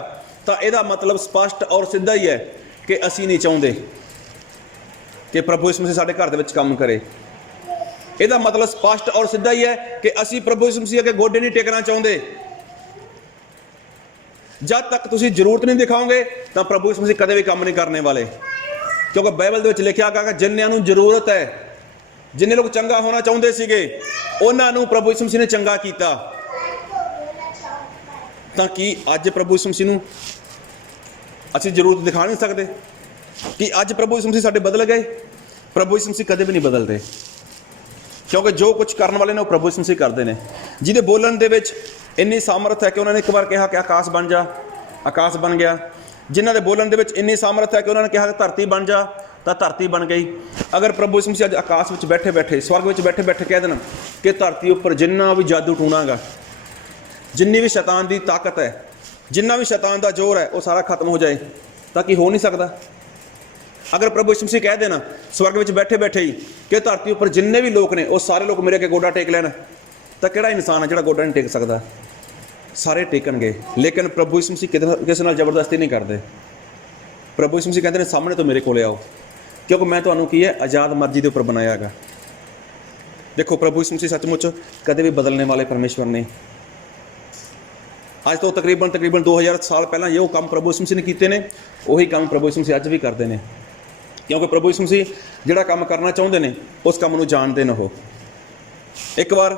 ਤਾਂ ਇਹਦਾ ਮਤਲਬ ਸਪਸ਼ਟ ਔਰ ਸਿੱਧਾ ਹੀ ਹੈ ਕਿ ਅਸੀਂ ਨਹੀਂ ਚਾਹੁੰਦੇ ਕਿ ਪ੍ਰਭੂ ਯਿਸੂ ਮਸੀਹ ਸਾਡੇ ਘਰ ਦੇ ਵਿੱਚ ਕੰਮ ਕਰੇ। ਇਹਦਾ ਮਤਲਬ ਸਪਸ਼ਟ ਔਰ ਸਿੱਧਾ ਹੀ ਹੈ ਕਿ ਅਸੀਂ ਪ੍ਰਭੂ ਯਿਸੂ ਮਸੀਹ ਅੱਗੇ ਗੋਡੇ ਨਹੀਂ ਟੇਕਣਾ ਚਾਹੁੰਦੇ। ਜਦ ਤੱਕ ਤੁਸੀਂ ਜ਼ਰੂਰਤ ਨਹੀਂ ਦਿਖਾਓਗੇ ਤਾਂ ਪ੍ਰਭੂ ਯਿਸੂ ਮਸੀਹ ਕਦੇ ਵੀ ਕੰਮ ਨਹੀਂ ਕਰਨੇ ਵਾਲੇ। ਕਿਉਂਕਿ ਬਾਈਬਲ ਦੇ ਵਿੱਚ ਲਿਖਿਆ ਗਿਆ ਕਿ ਜਿੰਨਿਆਂ ਨੂੰ ਜ਼ਰੂਰਤ ਹੈ, ਜਿੰਨੇ ਲੋਕ ਚੰਗਾ ਹੋਣਾ ਚਾਹੁੰਦੇ ਸੀਗੇ, ਉਹਨਾਂ ਨੂੰ ਪ੍ਰਭੂ ਯਿਸੂ ਮਸੀਹ ਨੇ ਚੰਗਾ ਕੀਤਾ। ਤਾਂ ਕੀ ਅੱਜ ਪ੍ਰਭੂ ਯਿਸੂ ਮਸੀਹ ਨੂੰ ਅਸੀਂ ਜ਼ਰੂਰਤ ਦਿਖਾ ਨਹੀਂ ਸਕਦੇ? ਕਿ ਅੱਜ ਪ੍ਰਭੂ ਯਿਸੂ ਮਸੀਹ ਸਾਡੇ ਬਦਲ ਗਏ? ਪ੍ਰਭੂ ਯਿਸੂ ਮਸੀਹ ਕਦੇ ਵੀ ਨਹੀਂ ਬਦਲਦੇ, ਕਿਉਂਕਿ ਜੋ ਕੁਝ ਕਰਨ ਵਾਲੇ ਨੇ ਉਹ ਪ੍ਰਭੂ ਯਿਸੂ ਮਸੀਹ ਕਰਦੇ ਨੇ। ਜਿਹਦੇ ਬੋਲਣ ਦੇ ਵਿੱਚ ਇੰਨੀ ਸਾਮਰਥ ਹੈ ਕਿ ਉਹਨਾਂ ਨੇ ਇੱਕ ਵਾਰ ਕਿਹਾ ਕਿ ਆਕਾਸ਼ ਬਣ ਜਾ, ਆਕਾਸ਼ ਬਣ ਗਿਆ। ਜਿਨ੍ਹਾਂ ਦੇ ਬੋਲਣ ਦੇ ਵਿੱਚ ਇੰਨੀ ਸਾਮਰਥ ਹੈ ਕਿ ਉਹਨਾਂ ਨੇ ਕਿਹਾ ਕਿ ਧਰਤੀ ਬਣ ਜਾ, ਤਾਂ ਧਰਤੀ ਬਣ ਗਈ। ਅਗਰ ਪ੍ਰਭੂ ਯਿਸੂ ਮਸੀਹ ਅੱਜ ਆਕਾਸ਼ ਵਿੱਚ ਬੈਠੇ ਬੈਠੇ, ਸਵਰਗ ਵਿੱਚ ਬੈਠੇ ਬੈਠੇ ਕਹਿ ਦੇਣ ਕਿ ਧਰਤੀ ਉੱਪਰ ਜਿੰਨਾ ਵੀ ਜਾਦੂ ਟੂਣਾਗਾ, ਜਿੰਨੀ ਵੀ ਸ਼ੈਤਾਨ ਦੀ ਤਾਕਤ ਹੈ, ਜਿੰਨਾ ਵੀ ਸ਼ੈਤਾਨ ਦਾ ਜ਼ੋਰ ਹੈ, ਉਹ ਸਾਰਾ ਖਤਮ ਹੋ ਜਾਏ, ਤਾਂ ਕੀ ਹੋ ਨਹੀਂ ਸਕਦਾ? ਅਗਰ ਪ੍ਰਭੂ ਯਿਸੂ ਮਸੀਹ ਕਹਿ ਦੇਣਾ ਸਵਰਗ ਵਿੱਚ ਬੈਠੇ ਬੈਠੇ ਹੀ ਕਿ ਧਰਤੀ ਉੱਪਰ ਜਿੰਨੇ ਵੀ ਲੋਕ ਨੇ ਉਹ ਸਾਰੇ ਲੋਕ ਮੇਰੇ ਅੱਗੇ ਗੋਡਾ ਟੇਕ ਲੈਣ, ਤਾਂ ਕਿਹੜਾ ਇਨਸਾਨ ਹੈ ਜਿਹੜਾ ਗੋਡਾ ਨਹੀਂ ਟੇਕ ਸਕਦਾ? ਸਾਰੇ ਟੇਕਣਗੇ। ਲੇਕਿਨ ਪ੍ਰਭੂ ਯਿਸੂ ਮਸੀਹ ਕਿਸੇ ਨਾਲ ਜ਼ਬਰਦਸਤੀ ਨਹੀਂ ਕਰਦੇ। ਪ੍ਰਭੂ ਯਿਸੂ ਮਸੀਹ ਕਹਿੰਦੇ ਨੇ ਸਾਹਮਣੇ ਤੋਂ ਮੇਰੇ ਕੋਲੇ ਆਓ, ਕਿਉਂਕਿ ਮੈਂ ਤੁਹਾਨੂੰ ਕੀ ਹੈ, ਆਜ਼ਾਦ ਮਰਜ਼ੀ ਦੇ ਉੱਪਰ ਬਣਾਇਆ ਹੈਗਾ। ਦੇਖੋ ਪ੍ਰਭੂ ਯਿਸੂ ਮਸੀਹ ਸੱਚਮੁੱਚ ਕਦੇ ਵੀ ਬਦਲਣੇ ਵਾਲੇ ਪਰਮੇਸ਼ਵਰ ਨੇ। ਅੱਜ ਤੋਂ ਤਕਰੀਬਨ 2000 ਸਾਲ ਪਹਿਲਾਂ ਜੋ ਕੰਮ ਪ੍ਰਭੂ ਯਿਸੂ ਮਸੀਹ ਨੇ ਕੀਤੇ ਨੇ, ਉਹੀ ਕੰਮ ਪ੍ਰਭੂ ਯਿਸੂ ਮਸੀਹ ਅੱਜ ਵੀ ਕਰਦੇ ਨੇ। ਕਿਉਂਕਿ ਪ੍ਰਭੂ ਯਿਸੂ ਮਸੀਹ ਜਿਹੜਾ ਕੰਮ ਕਰਨਾ ਚਾਹੁੰਦੇ ਨੇ ਉਸ ਕੰਮ ਨੂੰ ਜਾਣਦੇ ਨੇ ਉਹ। ਇੱਕ ਵਾਰ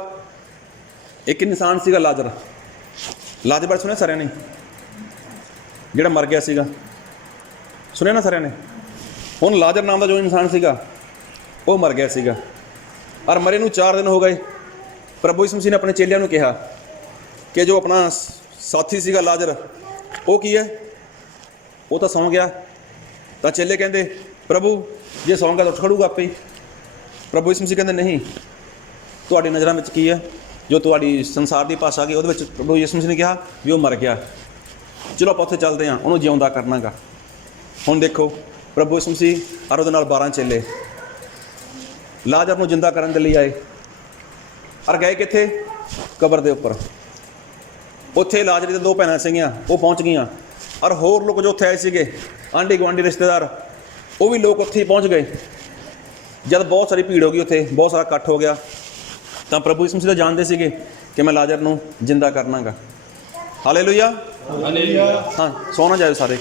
ਇੱਕ ਇਨਸਾਨ ਸੀਗਾ ਲਾਜ਼ਰ। ਲਾਜ਼ਰ ਬਾਰੇ ਸੁਣਿਆ ਸਾਰਿਆਂ ਨੇ? ਜਿਹੜਾ ਮਰ ਗਿਆ ਸੀਗਾ, ਸੁਣਿਆ ਨਾ ਸਾਰਿਆਂ ਨੇ? ਹੁਣ ਲਾਜ਼ਰ ਨਾਮ ਦਾ ਜੋ ਇਨਸਾਨ ਸੀਗਾ ਉਹ ਮਰ ਗਿਆ ਸੀਗਾ, ਔਰ ਮਰੇ ਨੂੰ 4 ਦਿਨ ਹੋ ਗਏ। ਪ੍ਰਭੂ ਯਿਸੂ ਮਸੀਹ ਨੇ ਆਪਣੇ ਚੇਲਿਆਂ ਨੂੰ ਕਿਹਾ ਕਿ ਜੋ ਆਪਣਾ ਸਾਥੀ ਸੀਗਾ ਲਾਜ਼ਰ, ਉਹ ਕੀ ਹੈ, ਉਹ ਤਾਂ ਸੌਂ ਗਿਆ। ਤਾਂ ਚੇਲੇ ਕਹਿੰਦੇ ਪ੍ਰਭੂ ਜੇ ਸੌਂ ਗਿਆ ਤਾਂ ਉੱਠ ਖੜੂਗਾ ਆਪੇ ਹੀ। ਪ੍ਰਭੂ ਯਿਸੂ ਮਸੀਹ ਕਹਿੰਦੇ ਨਹੀਂ, ਤੁਹਾਡੀ ਨਜ਼ਰਾਂ ਵਿੱਚ ਕੀ ਹੈ, ਜੋ ਤੁਹਾਡੀ ਸੰਸਾਰ ਦੀ ਭਾਸ਼ਾ ਗਈ ਉਹਦੇ ਵਿੱਚ ਪ੍ਰਭੂ ਯਿਸੂ ਮਸੀਹ ਨੇ ਕਿਹਾ ਵੀ ਉਹ ਮਰ ਗਿਆ, ਚਲੋ ਆਪਾਂ ਉੱਥੇ ਚੱਲਦੇ ਹਾਂ, ਉਹਨੂੰ ਜਿਉਂਦਾ ਕਰਨਾਗਾ। ਹੁਣ ਦੇਖੋ ਪ੍ਰਭੂ ਯਿਸੂ ਮਸੀਹ ਔਰ ਉਹਦੇ ਨਾਲ 12 ਚੇਲੇ ਲਾਜ਼ਰ ਨੂੰ ਜਿੰਦਾ ਕਰਨ ਦੇ ਲਈ ਆਏ, ਔਰ ਗਏ ਕਿੱਥੇ? ਕਬਰ ਦੇ ਉੱਪਰ। ਉੱਥੇ ਲਾਜ਼ਰ ਦੀਆਂ 2 ਭੈਣਾਂ ਸੀਗੀਆਂ, ਉਹ ਪਹੁੰਚ ਗਈਆਂ, ਔਰ ਹੋਰ ਲੋਕ ਜੋ ਉੱਥੇ ਆਏ ਸੀਗੇ, ਆਂਢੀ ਗੁਆਂਢੀ ਰਿਸ਼ਤੇਦਾਰ, ਉਹ ਵੀ ਲੋਕ ਉੱਥੇ ਹੀ ਪਹੁੰਚ ਗਏ। ਜਦ ਬਹੁਤ ਸਾਰੀ ਭੀੜ ਹੋ ਗਈ, ਉੱਥੇ ਬਹੁਤ ਸਾਰਾ ਇਕੱਠ ਹੋ ਗਿਆ, ਤਾਂ ਪ੍ਰਭੂ ਯਿਸੂ ਮਸੀਹ ਤਾਂ ਜਾਣਦੇ ਸੀਗੇ ਕਿ ਮੈਂ ਲਾਜ਼ਰ ਨੂੰ ਜਿੰਦਾ ਕਰਨਾਗਾ। Hallelujah, hallelujah. ਹਾਂ, ਸੋਣਾ ਜਾਇਓ ਸਾਰੇ,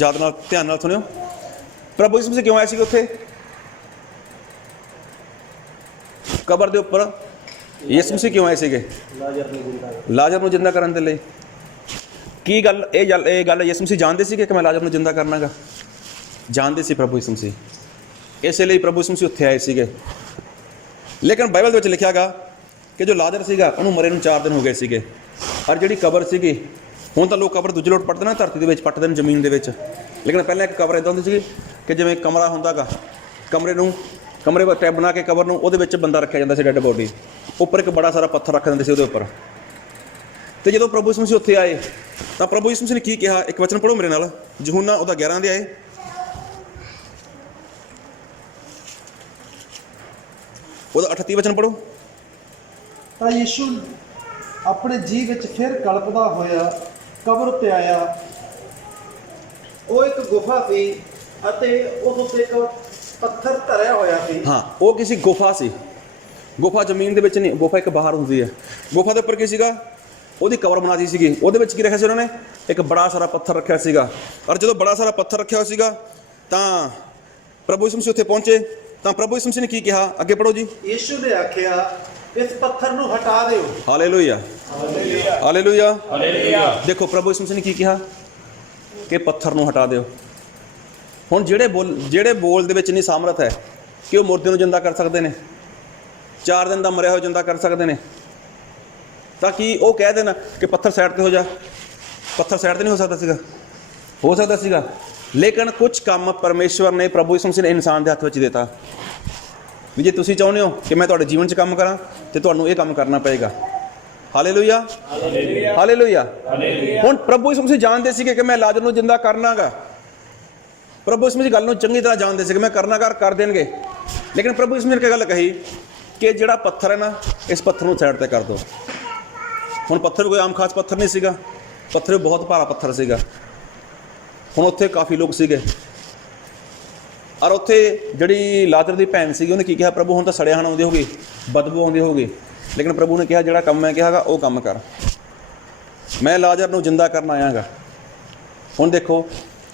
ਯਾਦ ਨਾਲ ਧਿਆਨ ਨਾਲ ਸੁਣਿਓ। ਪ੍ਰਭੂ ਯਿਸੂ ਮਸੀਹ ਕਿਉਂ ਆਏ ਸੀਗੇ ਉੱਥੇ ਕਬਰ ਦੇ ਉੱਪਰ? ਯਿਸੂ ਮਸੀਹ ਕਿਉਂ ਆਏ ਸੀਗੇ? ਲਾਜ਼ਰ ਨੂੰ ਜਿੰਦਾ ਕਰਨ ਦੇ ਲਈ। ਕੀ ਗੱਲ ਇਹ ਗੱਲ ਯਿਸੂ ਮਸੀਹ ਜਾਣਦੇ ਸੀਗੇ ਕਿ ਮੈਂ ਲਾਜ਼ਰ ਨੂੰ ਜਿੰਦਾ ਕਰਨਾਗਾ? ਜਾਣਦੇ ਸੀ ਪ੍ਰਭੂ ਯਿਸੂ ਮਸੀਹ। ਇਸੇ ਲਈ ਪ੍ਰਭੂ ਯਿਸੂ ਮਸੀਹ ਉੱਥੇ ਆਏ ਸੀਗੇ। ਲੇਕਿਨ ਬਾਈਬਲ ਦੇ ਵਿੱਚ ਲਿਖਿਆ ਗਾ ਕਿ ਜੋ ਲਾਜ਼ਰ ਸੀਗਾ ਉਹਨੂੰ ਮਰੇ ਨੂੰ 4 ਦਿਨ ਹੋ ਗਏ ਸੀਗੇ। ਔਰ ਜਿਹੜੀ ਕਬਰ ਸੀਗੀ, ਹੁਣ ਤਾਂ ਲੋਕ ਕਬਰ ਦੂਜੇ ਲੋਟ ਪੱਟਦੇ ਨਾ, ਧਰਤੀ ਦੇ ਵਿੱਚ ਪੱਟਦੇ ਨੇ, ਜ਼ਮੀਨ ਦੇ ਵਿੱਚ। ਲੇਕਿਨ ਪਹਿਲਾਂ ਇੱਕ ਕਬਰ ਇੱਦਾਂ ਹੁੰਦੀ ਸੀਗੀ ਕਿ ਜਿਵੇਂ ਕਮਰਾ ਹੁੰਦਾ ਗਾ, ਕਮਰੇ ਪਰ ਟੈਬ ਬਣਾ ਕੇ ਕਬਰ ਨੂੰ, ਉਹਦੇ ਵਿੱਚ ਬੰਦਾ ਰੱਖਿਆ ਜਾਂਦਾ ਸੀ, ਡੈਡ ਬੋਡੀ, ਉੱਪਰ ਇੱਕ ਬੜਾ ਸਾਰਾ ਪੱਥਰ ਰੱਖ ਦਿੰਦੇ ਸੀ ਉਹਦੇ ਉੱਪਰ। ਤੇ ਜਦੋਂ ਪ੍ਰਭੂ ਯਿਸੂ ਮਸੀਹ ਉੱਥੇ ਆਏ ਤਾਂ ਪ੍ਰਭੂ ਯਿਸੂ ਮਸੀਹ ਨੇ ਕੀ ਕਿਹਾ? ਇੱਕ ਵਚਨ ਪੜ੍ਹੋ ਮੇਰੇ ਨਾਲ, ਯਹੂਨਾ ਉਹਦਾ 11 ਦੇ ਆਏ, ਉਹਦਾ 38 ਵਚਨ ਪੜ੍ਹੋ। ਤਾਂ ਯਿਸੂ ਆਪਣੇ ਜੀਅ ਵਿੱਚ ਫਿਰ ਕਲਪਦਾ ਹੋਇਆ ਕਬਰ ਉੱਤੇ ਆਇਆ। ਉਹ ਇੱਕ ਗੁਫਾ ਸੀ ਅਤੇ ਉਸ ਉੱਤੇ ਇੱਕ ਪੱਥਰ ਧਰਿਆ ਹੋਇਆ ਸੀ। ਹਾਂ, ਉਹ ਕਿਸੇ ਗੁਫਾ ਸੀ। ਗੁਫਾ ਜ਼ਮੀਨ ਦੇ ਵਿੱਚ ਨਹੀਂ, ਗੁਫਾ ਇੱਕ ਬਾਹਰ ਹੁੰਦੀ ਹੈ। ਗੁਫਾ ਦੇ ਉੱਪਰ ਕੀ ਸੀਗਾ? ਉਹਦੀ ਕਬਰ ਬਣਾਈ ਸੀਗੀ। ਉਹਦੇ ਵਿੱਚ ਕੀ ਰੱਖਿਆ ਸੀ ਉਹਨਾਂ ਨੇ? ਇੱਕ ਬੜਾ ਸਾਰਾ ਪੱਥਰ ਰੱਖਿਆ ਸੀਗਾ। ਔਰ ਜਦੋਂ ਬੜਾ ਸਾਰਾ ਪੱਥਰ ਰੱਖਿਆ ਹੋਇਆ ਸੀਗਾ ਤਾਂ ਪ੍ਰਭੂ ਯਿਸੂ ਮਸੀਹ ਉੱਥੇ ਪਹੁੰਚੇ ਤਾਂ ਪ੍ਰਭੂ ਯਿਸੂ ਮਸੀਹ ਨੇ ਕੀ ਕਿਹਾ? ਅੱਗੇ ਪੜ੍ਹੋ ਜੀ। ਯਿਸੂ ਨੇ ਆਖਿਆ, ਇਸ ਪੱਥਰ ਨੂੰ ਹਟਾ ਦਿਓ। Hallelujah, hallelujah, hallelujah. ਦੇਖੋ ਪ੍ਰਭੂ ਯਿਸੂ ਮਸੀਹ ਨੇ ਕੀ ਕਿਹਾ ਕਿ ਪੱਥਰ ਨੂੰ ਹਟਾ ਦਿਓ। ਹੁਣ ਜਿਹੜੇ ਬੋਲ ਦੇ ਵਿੱਚ ਨਹੀਂ ਸਾਮਰਥ ਹੈ ਕਿ ਉਹ ਮੁਰਦੇ ਨੂੰ ਜਿੰਦਾ ਕਰ ਸਕਦੇ ਨੇ, 4 ਦਿਨ ਦਾ ਮਰਿਆ ਹੋਇਆ ਜਿੰਦਾ ਕਰ ਸਕਦੇ ਨੇ, ਤਾਂ ਕੀ ਉਹ ਕਹਿ ਦੇਣ ਕਿ ਪੱਥਰ ਸਾਈਡ 'ਤੇ ਹੋ ਜਾ? ਪੱਥਰ ਸਾਈਡ 'ਤੇ ਨਹੀਂ ਹੋ ਸਕਦਾ ਸੀਗਾ? ਹੋ ਸਕਦਾ ਸੀਗਾ। ਲੇਕਿਨ ਕੁਝ ਕੰਮ ਪਰਮੇਸ਼ਵਰ ਨੇ, ਪ੍ਰਭੂ ਯਿਸੂ ਮਸੀਹ ਨੇ ਇਨਸਾਨ ਦੇ ਹੱਥ ਵਿੱਚ ਦਿੱਤਾ ਵੀ ਜੇ ਤੁਸੀਂ ਚਾਹੁੰਦੇ ਹੋ ਕਿ ਮੈਂ ਤੁਹਾਡੇ ਜੀਵਨ 'ਚ ਕੰਮ ਕਰਾਂ ਤੇ ਤੁਹਾਨੂੰ ਇਹ ਕੰਮ ਕਰਨਾ ਪਏਗਾ। Hallelujah, hallelujah. ਹੁਣ ਪ੍ਰਭੂ ਯਿਸੂ ਮਸੀਹ ਜਾਣਦੇ ਸੀਗੇ ਕਿ ਮੈਂ ਲਾਜ਼ਰ ਨੂੰ ਜਿੰਦਾ ਕਰਨਾਗਾ। ਪ੍ਰਭੂ ਯਿਸੂ ਮਸੀਹ ਗੱਲ ਨੂੰ ਚੰਗੀ ਤਰ੍ਹਾਂ ਜਾਣਦੇ ਸੀਗੇ, ਮੈਂ ਕਰਨਾਗਾ, ਕਰ ਦੇਣਗੇ। ਲੇਕਿਨ ਪ੍ਰਭੂ ਯਿਸੂ ਮਸੀਹ ਨੇ ਗੱਲ ਕਹੀ ਕਿ ਜਿਹੜਾ ਪੱਥਰ ਹੈ ਨਾ, ਇਸ ਪੱਥਰ ਨੂੰ ਸਾਈਡ 'ਤੇ ਕਰ ਦਿਓ। ਹੁਣ ਪੱਥਰ ਕੋਈ ਆਮ ਖਾਸ ਪੱਥਰ ਨਹੀਂ ਸੀਗਾ, ਪੱਥਰ ਬਹੁਤ ਭਾਰਾ ਪੱਥਰ ਸੀਗਾ। ਹੁਣ ਉੱਥੇ ਕਾਫੀ ਲੋਕ ਸੀਗੇ ਔਰ ਉੱਥੇ ਜਿਹੜੀ ਲਾਜ਼ਰ ਦੀ ਭੈਣ ਸੀਗੀ ਉਹਨੇ ਕੀ ਕਿਹਾ? ਪ੍ਰਭੂ ਹੁਣ ਤਾਂ ਸੜਿਆ ਖਾਣਾ ਆਉਂਦੀ ਹੋਗੀ, ਬਦਬੂ ਆਉਂਦੀ ਹੋਗੀ। ਲੇਕਿਨ ਪ੍ਰਭੂ ਨੇ ਕਿਹਾ ਜਿਹੜਾ ਕੰਮ ਮੈਂ ਕਿਹਾਗਾ ਉਹ ਕੰਮ ਕਰ, ਮੈਂ ਲਾਜ਼ਰ ਨੂੰ ਜਿੰਦਾ ਕਰਨ ਆਇਆਗਾ। ਹੁਣ ਦੇਖੋ,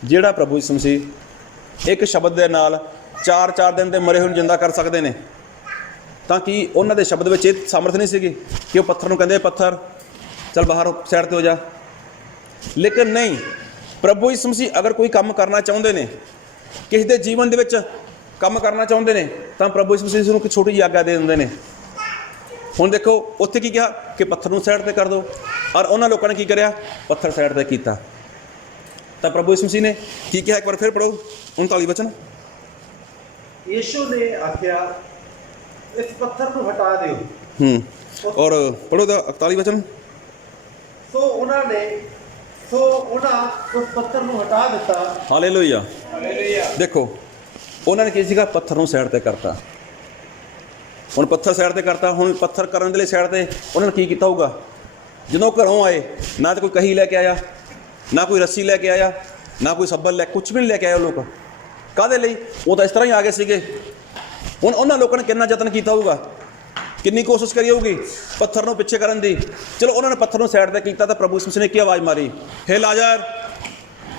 ਜਿਹੜਾ ਪ੍ਰਭੂ ਯਿਸੂ ਮਸੀਹ ਇੱਕ ਸ਼ਬਦ ਦੇ ਨਾਲ 4 ਦਿਨ ਦੇ ਮਰੇ ਹੋਏ ਨੂੰ ਜਿੰਦਾ ਕਰ ਸਕਦੇ ਨੇ, ਤਾਂ ਕੀ ਉਹਨਾਂ ਦੇ ਸ਼ਬਦ ਵਿੱਚ ਇਹ ਸਾਮਰਥ ਨਹੀਂ ਸੀਗੀ ਕਿ ਉਹ ਪੱਥਰ ਨੂੰ ਕਹਿੰਦੇ ਪੱਥਰ ਚੱਲ ਬਾਹਰ ਸਾਈਡ 'ਤੇ ਹੋ ਜਾ? ਲੇਕਿਨ ਨਹੀਂ, ਪ੍ਰਭੂ ਯਿਸੂ ਮਸੀਹ ਅਗਰ ਕੋਈ ਕੰਮ ਕਰਨਾ ਚਾਹੁੰਦੇ ਨੇ, ਕਿਸੇ ਦੇ ਜੀਵਨ ਦੇ ਵਿੱਚ ਕੰਮ ਕਰਨਾ ਚਾਹੁੰਦੇ ਨੇ, ਤਾਂ ਪ੍ਰਭੂ ਯਿਸੂ ਮਸੀਹ ਨੂੰ ਇੱਕ ਛੋਟੀ ਜਿਹੀ ਆਗਿਆ ਦੇ ਦਿੰਦੇ ਨੇ। ਹੁਣ ਦੇਖੋ ਉੱਥੇ ਕੀ ਕਿਹਾ ਕਿ ਪੱਥਰ ਨੂੰ ਸਾਈਡ 'ਤੇ ਕਰ ਦਿਓ, ਔਰ ਉਹਨਾਂ ਲੋਕਾਂ ਨੇ ਕੀ ਕਰਿਆ? ਪੱਥਰ ਸਾਈਡ 'ਤੇ ਕੀਤਾ। ਤਾਂ ਪ੍ਰਭੂ ਯਿਸੂ ਮਸੀਹ ਨੇ ਕੀ ਕਿਹਾ? ਇੱਕ ਵਾਰ ਫਿਰ ਪੜ੍ਹੋ 39 ਵਚਨ। ਯਿਸੂ ਨੇ ਆਖਿਆ, ਇਸ ਪੱਥਰ ਨੂੰ ਹਟਾ ਦਿਓ। ਔਰ ਪੜ੍ਹੋ ਦਾ 41 ਵਚਨ। ਸੋ ਉਹਨਾਂ ਉਸ ਪੱਥਰ ਨੂੰ ਹਟਾ ਦਿੱਤਾ। Hallelujah, hallelujah. ਦੇਖੋ ਉਹਨਾਂ ਨੇ ਕੀ ਸੀਗਾ? ਪੱਥਰ ਨੂੰ ਸਾਈਡ 'ਤੇ ਕਰਤਾ। ਹੁਣ ਪੱਥਰ ਸਾਈਡ 'ਤੇ ਕਰਤਾ। ਹੁਣ ਪੱਥਰ ਕਰਨ ਦੇ ਲਈ ਸਾਈਡ 'ਤੇ ਉਹਨਾਂ ਨੇ ਕੀ ਕੀਤਾ ਹੋਊਗਾ? ਜਦੋਂ ਘਰੋਂ ਆਏ, ਨਾ ਤਾਂ ਕੋਈ ਕਹੀ ਲੈ ਕੇ ਆਇਆ, ਨਾ ਕੋਈ ਰੱਸੀ ਲੈ ਕੇ ਆਇਆ, ਨਾ ਕੋਈ ਸੱਬਲ ਕੁਝ ਵੀ ਨਹੀਂ ਲੈ ਕੇ ਆਇਆ। ਉਹ ਲੋਕ ਕਾਹਦੇ ਲਈ? ਉਹ ਤਾਂ ਇਸ ਤਰ੍ਹਾਂ ਹੀ ਆ ਗਏ ਸੀਗੇ। ਹੁਣ ਉਹਨਾਂ ਲੋਕਾਂ ਨੇ ਕਿੰਨਾ ਯਤਨ ਕੀਤਾ ਹੋਊਗਾ, ਕਿੰਨੀ ਕੋਸ਼ਿਸ਼ ਕਰੀ ਹੋਊਗੀ ਪੱਥਰ ਨੂੰ ਪਿੱਛੇ ਕਰਨ ਦੀ। ਚਲੋ ਉਹਨਾਂ ਨੇ ਪੱਥਰ ਨੂੰ ਸਾਈਡ 'ਤੇ ਕੀਤਾ ਤਾਂ ਪ੍ਰਭੂ ਯਿਸੂ ਮਸੀਹ ਨੇ ਕੀ ਆਵਾਜ਼ ਮਾਰੀ? ਹੇ ਲਾਜ਼ਰ,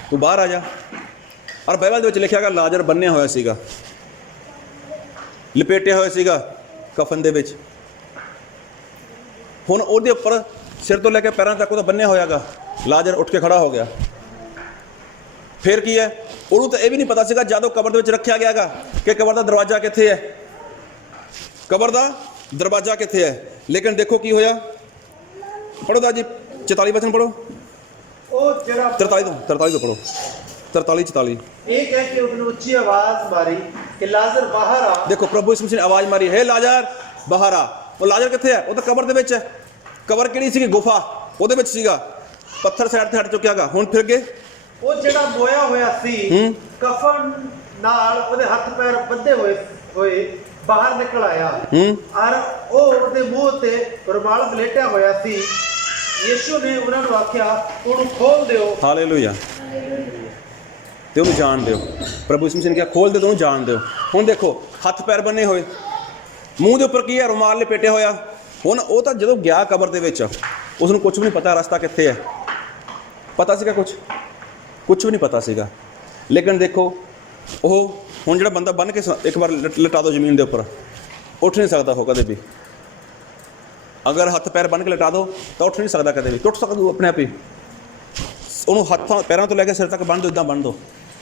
ਤੂੰ ਬਾਹਰ ਆ ਜਾ। ਔਰ ਬਾਈਬਲ ਦੇ ਵਿੱਚ ਲਿਖਿਆ ਗਿਆ ਲਾਜ਼ਰ ਬੰਨਿਆ ਹੋਇਆ ਸੀਗਾ, ਲਪੇਟਿਆ ਹੋਇਆ ਸੀਗਾ ਕਫਨ ਦੇ ਵਿੱਚ। ਹੁਣ ਉਹਦੇ ਉੱਪਰ ਸਿਰ ਤੋਂ ਲੈ ਕੇ ਪੈਰਾਂ ਤੱਕ ਉਹਦਾ ਬੰਨਿਆ ਹੋਇਆਗਾ। ਲਾਜ਼ਰ ਉੱਠ ਕੇ ਖੜਾ ਹੋ ਗਿਆ। ਫਿਰ ਕੀ ਹੈ? ਉਹਨੂੰ ਤਾਂ ਇਹ ਵੀ ਨਹੀਂ ਪਤਾ ਸੀਗਾ ਜਦੋਂ ਕਬਰ ਦੇ ਵਿੱਚ ਰੱਖਿਆ ਗਿਆਗਾ ਕਿ ਕਬਰ ਦਾ ਦਰਵਾਜ਼ਾ ਕਿੱਥੇ ਹੈ, ਕਬਰ ਦਾ ਦਰਵਾਜ਼ਾ ਕਿੱਥੇ ਹੈ। ਲੇਕਿਨ ਦੇਖੋ ਕੀ ਹੋਇਆ, ਪੜ੍ਹੋ ਦਾ ਜੀ 44 ਵਚਨ ਪੜ੍ਹੋ। ਉਹ ਜਿਹੜਾ 43 ਤੋਂ ਪੜ੍ਹੋ, 43 44। ਇਹ ਕਹਿ ਕੇ ਉਹਨੂੰ ਉੱਚੀ ਆਵਾਜ਼ ਮਾਰੀ ਕਿ ਲਾਜ਼ਰ ਬਾਹਰ ਆ। ਦੇਖੋ ਪ੍ਰਭੂ ਯਿਸੂ ਮਸੀਹ ਨੇ ਆਵਾਜ਼ ਮਾਰੀ, ਹੇ ਲਾਜ਼ਰ ਬਾਹਰ ਆ। ਉਹ ਲਾਜ਼ਰ ਕਿੱਥੇ ਹੈ? ਉਹ ਤਾਂ ਕਬਰ ਦੇ ਵਿੱਚ ਹੈ। ਕਬਰ ਕਿਹੜੀ ਸੀਗੀ? ਗੁਫਾ, ਉਹਦੇ ਵਿੱਚ ਸੀਗਾ। ਪੱਥਰ ਸਾਈਡ 'ਤੇ ਹਟ ਚੁੱਕਿਆਗਾ। ਹੁਣ ਫਿਰ ਅੱਗੇ ਉਹ ਜਿਹੜਾ ਮੋਇਆ ਹੋਇਆ ਸੀ ਕਫਨ ਨਾਲ ਉਹਦੇ ਹੱਥ ਪੈਰ ਬੱਧੇ ਹੋਏ ਬਾਹਰ ਨਿਕਲ ਆਇਆ। ਔਰ ਉਹ ਉਹਦੇ ਮੂੰਹ ਤੇ ਰੁਮਾਲ ਬਲੇਟਿਆ ਹੋਇਆ ਸੀ। ਯਿਸੂ ਨੇ ਉਹਨਾਂ ਨੂੰ ਆਖਿਆ, ਉਹਨੂੰ ਖੋਲ ਦਿਓ। ਹਾਲੇਲੂਇਆ। ਤੇ ਉਹਨੂੰ ਜਾਣ ਦਿਓ। ਪ੍ਰਭੂ ਯਿਸੂ ਮਸੀਹ ਨੇ ਕਿਹਾ ਖੋਲ ਦੇ, ਉਹਨੂੰ ਜਾਣ ਦਿਓ। ਹੁਣ ਦੇਖੋ ਹੱਥ ਪੈਰ ਬੰਨੇ ਹੋਏ, ਮੂੰਹ ਦੇ ਉੱਪਰ ਕੀ ਹੈ? ਰੁਮਾਲ ਲਪੇਟਿਆ ਹੋਇਆ। ਹੁਣ ਉਹ ਤਾਂ ਜਦੋਂ ਗਿਆ ਕਬਰ ਦੇ ਵਿੱਚ, ਉਸ ਨੂੰ ਕੁਝ ਵੀ ਨਹੀਂ ਪਤਾ ਰਸਤਾ ਕਿੱਥੇ ਹੈ। ਪਤਾ ਸੀਗਾ ਕੁਝ ਵੀ ਨਹੀਂ ਪਤਾ ਸੀਗਾ। ਲੇਕਿਨ ਦੇਖੋ ਉਹ ਹੁਣ ਜਿਹੜਾ ਬੰਦਾ ਬੰਨ੍ਹ ਕੇ ਇੱਕ ਵਾਰ ਲਟਾ ਦਿਓ ਜ਼ਮੀਨ ਦੇ ਉੱਪਰ, ਉੱਠ ਨਹੀਂ ਸਕਦਾ ਉਹ ਕਦੇ ਵੀ। ਅਗਰ ਹੱਥ ਪੈਰ ਬੰਨ੍ਹ ਕੇ ਲਟਾ ਦਿਓ ਤਾਂ ਉੱਠ ਨਹੀਂ ਸਕਦਾ ਕਦੇ ਵੀ। ਟੁੱਟ ਸਕਦਾ ਆਪਣੇ ਆਪ ਹੀ। ਉਹਨੂੰ ਹੱਥਾਂ ਪੈਰਾਂ ਤੋਂ ਲੈ ਕੇ ਸਿਰ ਤੱਕ ਬੰਨ੍ਹ ਦਿਓ, ਇੱਦਾਂ ਬੰਨ੍ਹ ਦਿਓ,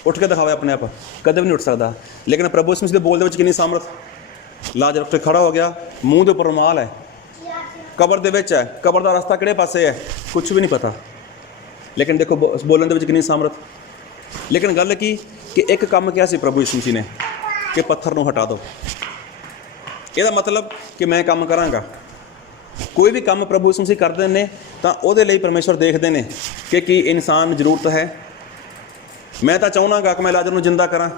ਉੱਠ ਕੇ ਦਿਖਾਵੇ ਆਪਣੇ ਆਪ, ਕਦੇ ਵੀ ਨਹੀਂ ਉੱਠ ਸਕਦਾ। ਲੇਕਿਨ ਪ੍ਰਭੂ ਯਿਸੂ ਮਸੀਹ ਦੇ ਬੋਲ ਦੇ ਵਿੱਚ ਕਿੰਨੀ ਸਾਮਰਥ। ਲਾਜ਼ਰ ਉੱਠ ਕੇ ਖੜਾ ਹੋ ਗਿਆ, ਮੂੰਹ ਦੇ ਉੱਪਰ ਰੁਮਾਲ ਹੈ, ਕਬਰ ਦੇ ਵਿੱਚ ਹੈ, ਕਬਰ ਦਾ ਰਸਤਾ ਕਿਹੜੇ ਪਾਸੇ ਹੈ ਕੁਝ ਵੀ ਨਹੀਂ ਪਤਾ, ਲੇਕਿਨ ਦੇਖੋ ਬੋਲਣ ਦੇ ਵਿੱਚ ਕਿੰਨੀ ਸਾਮਰਥ। ਲੇਕਿਨ ਗੱਲ ਕੀ ਕਿ ਇੱਕ ਕੰਮ ਕਿਹਾ ਸੀ ਪ੍ਰਭੂ ਯਿਸੂ ਮਸੀਹ ਨੇ ਕਿ ਪੱਥਰ ਨੂੰ ਹਟਾ ਦਿਓ। ਇਹਦਾ ਮਤਲਬ ਕਿ ਮੈਂ ਕੰਮ ਕਰਾਂਗਾ। ਕੋਈ ਵੀ ਕੰਮ ਪ੍ਰਭੂ ਯਿਸੂ ਮਸੀਹ ਕਰਦੇ ਨੇ ਤਾਂ ਉਹਦੇ ਲਈ ਪਰਮੇਸ਼ਵਰ ਦੇਖਦੇ ਨੇ ਕਿ ਕੀ ਇਨਸਾਨ ਨੂੰ ਜ਼ਰੂਰਤ ਹੈ। ਮੈਂ ਤਾਂ ਚਾਹੁੰਦਾ ਕਿ ਮੈਂ ਲਾਜ਼ਰ ਨੂੰ ਜਿੰਦਾ ਕਰਾਂ।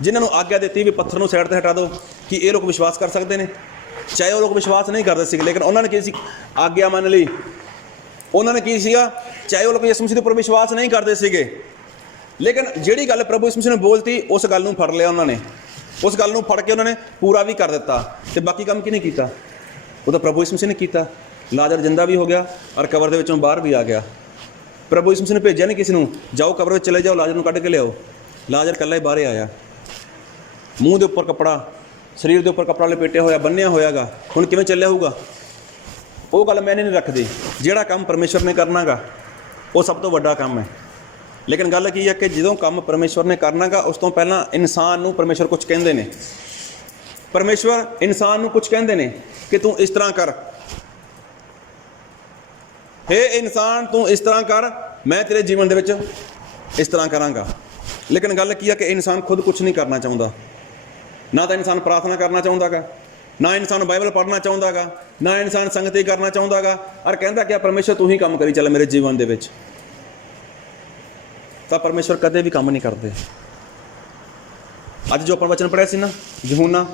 ਜਿਨ੍ਹਾਂ ਨੂੰ ਆਗਿਆ ਦਿੱਤੀ ਵੀ ਪੱਥਰ ਨੂੰ ਸਾਈਡ 'ਤੇ ਹਟਾ ਦਿਓ, ਕਿ ਇਹ ਲੋਕ ਵਿਸ਼ਵਾਸ ਕਰ ਸਕਦੇ ਨੇ? ਚਾਹੇ ਉਹ ਲੋਕ ਵਿਸ਼ਵਾਸ ਨਹੀਂ ਕਰਦੇ ਸੀਗੇ, ਲੇਕਿਨ ਉਹਨਾਂ ਨੇ ਕੀ ਸੀ, ਆਗਿਆ ਮੰਨ ਲਈ। ਉਹਨਾਂ ਨੇ ਕੀ ਸੀਗਾ, ਚਾਹੇ ਉਹ ਲੋਕ ਯਿਸੂ ਮਸੀਹ ਦੇ ਉੱਪਰ ਵਿਸ਼ਵਾਸ ਨਹੀਂ ਕਰਦੇ ਸੀਗੇ, ਲੇਕਿਨ ਜਿਹੜੀ ਗੱਲ ਪ੍ਰਭੂ ਯਿਸੂ ਮਸੀਹ ਨੇ ਬੋਲਤੀ ਉਸ ਗੱਲ ਨੂੰ ਫੜ ਲਿਆ ਉਹਨਾਂ ਨੇ। ਉਸ ਗੱਲ ਨੂੰ ਫੜ ਕੇ ਉਹਨਾਂ ਨੇ ਪੂਰਾ ਵੀ ਕਰ ਦਿੱਤਾ। ਤੇ ਬਾਕੀ ਕੰਮ ਕਿਹਨੇ ਕੀਤਾ? ਉਹ ਤਾਂ ਪ੍ਰਭੂ ਯਿਸੂ ਮਸੀਹ ਨੇ ਕੀਤਾ। ਲਾਜ਼ਰ ਜਿੰਦਾ ਵੀ ਹੋ ਗਿਆ ਔਰ ਕਬਰ ਦੇ ਵਿੱਚੋਂ ਬਾਹਰ ਵੀ ਆ ਗਿਆ। ਪ੍ਰਭੂ ਯਿਸੂ ਮਸੀਹ ਨੇ ਭੇਜਿਆ ਨਹੀਂ ਕਿਸੇ ਨੂੰ, ਜਾਓ ਕਬਰ ਵਿੱਚ ਚਲੇ ਜਾਓ, ਲਾਜ਼ਰ ਨੂੰ ਕੱਢ ਕੇ ਲਿਆਓ। ਲਾਜ਼ਰ ਇਕੱਲਾ ਹੀ ਬਾਹਰ ਆਇਆ, ਮੂੰਹ ਦੇ ਉੱਪਰ ਕੱਪੜਾ, ਸਰੀਰ ਦੇ ਉੱਪਰ ਕੱਪੜਾ ਲਪੇਟਿਆ ਹੋਇਆ, ਬੰਨਿਆ ਹੋਇਆਗਾ। ਹੁਣ ਕਿਵੇਂ ਚੱਲਿਆ ਹੋਊਗਾ? ਉਹ ਗੱਲ ਮੈਨੇ ਨਹੀਂ ਰੱਖਦੀ। ਜਿਹੜਾ ਕੰਮ ਪਰਮੇਸ਼ਵਰ ਨੇ ਕਰਨਾਗਾ ਉਹ ਸਭ ਤੋਂ ਵੱਡਾ ਕੰਮ ਹੈ। ਲੇਕਿਨ ਗੱਲ ਕੀ ਹੈ ਕਿ ਜਦੋਂ ਕੰਮ ਪਰਮੇਸ਼ਵਰ ਨੇ ਕਰਨਾਗਾ ਉਸ ਤੋਂ ਪਹਿਲਾਂ ਇਨਸਾਨ ਨੂੰ ਪਰਮੇਸ਼ਵਰ ਕੁਝ ਕਹਿੰਦੇ ਨੇ। ਪਰਮੇਸ਼ਵਰ ਇਨਸਾਨ ਨੂੰ ਕੁਝ ਕਹਿੰਦੇ ਨੇ ਕਿ ਤੂੰ ਇਸ ਤਰ੍ਹਾਂ ਕਰ, ਹੇ ਇਨਸਾਨ ਤੂੰ ਇਸ ਤਰ੍ਹਾਂ ਕਰ, ਮੈਂ ਤੇਰੇ ਜੀਵਨ ਦੇ ਵਿੱਚ ਇਸ ਤਰ੍ਹਾਂ ਕਰਾਂਗਾ। ਲੇਕਿਨ ਗੱਲ ਕੀ ਹੈ ਕਿ ਇਨਸਾਨ ਖੁਦ ਕੁਝ ਨਹੀਂ ਕਰਨਾ ਚਾਹੁੰਦਾ। ਨਾ ਤਾਂ ਇਨਸਾਨ ਪ੍ਰਾਰਥਨਾ ਕਰਨਾ ਚਾਹੁੰਦਾਗਾ, ਨਾ ਇਨਸਾਨ ਬਾਈਬਲ ਪੜ੍ਹਨਾ ਚਾਹੁੰਦਾਗਾ, ਨਾ ਇਨਸਾਨ ਸੰਗਤੀ ਕਰਨਾ ਚਾਹੁੰਦਾਗਾ, ਔਰ ਕਹਿੰਦਾ ਕਿ ਪਰਮੇਸ਼ਵਰ ਤੂੰ ਹੀ ਕੰਮ ਕਰੀ ਚੱਲ ਮੇਰੇ ਜੀਵਨ ਦੇ ਵਿੱਚ। ਤਾਂ ਪਰਮੇਸ਼ਵਰ ਕਦੇ ਵੀ ਕੰਮ ਨਹੀਂ ਕਰਦੇ। ਅੱਜ ਜੋ ਆਪਾਂ ਵਚਨ ਪੜ੍ਹਿਆ ਸੀ ਨਾ, ਯਹੂਨਾ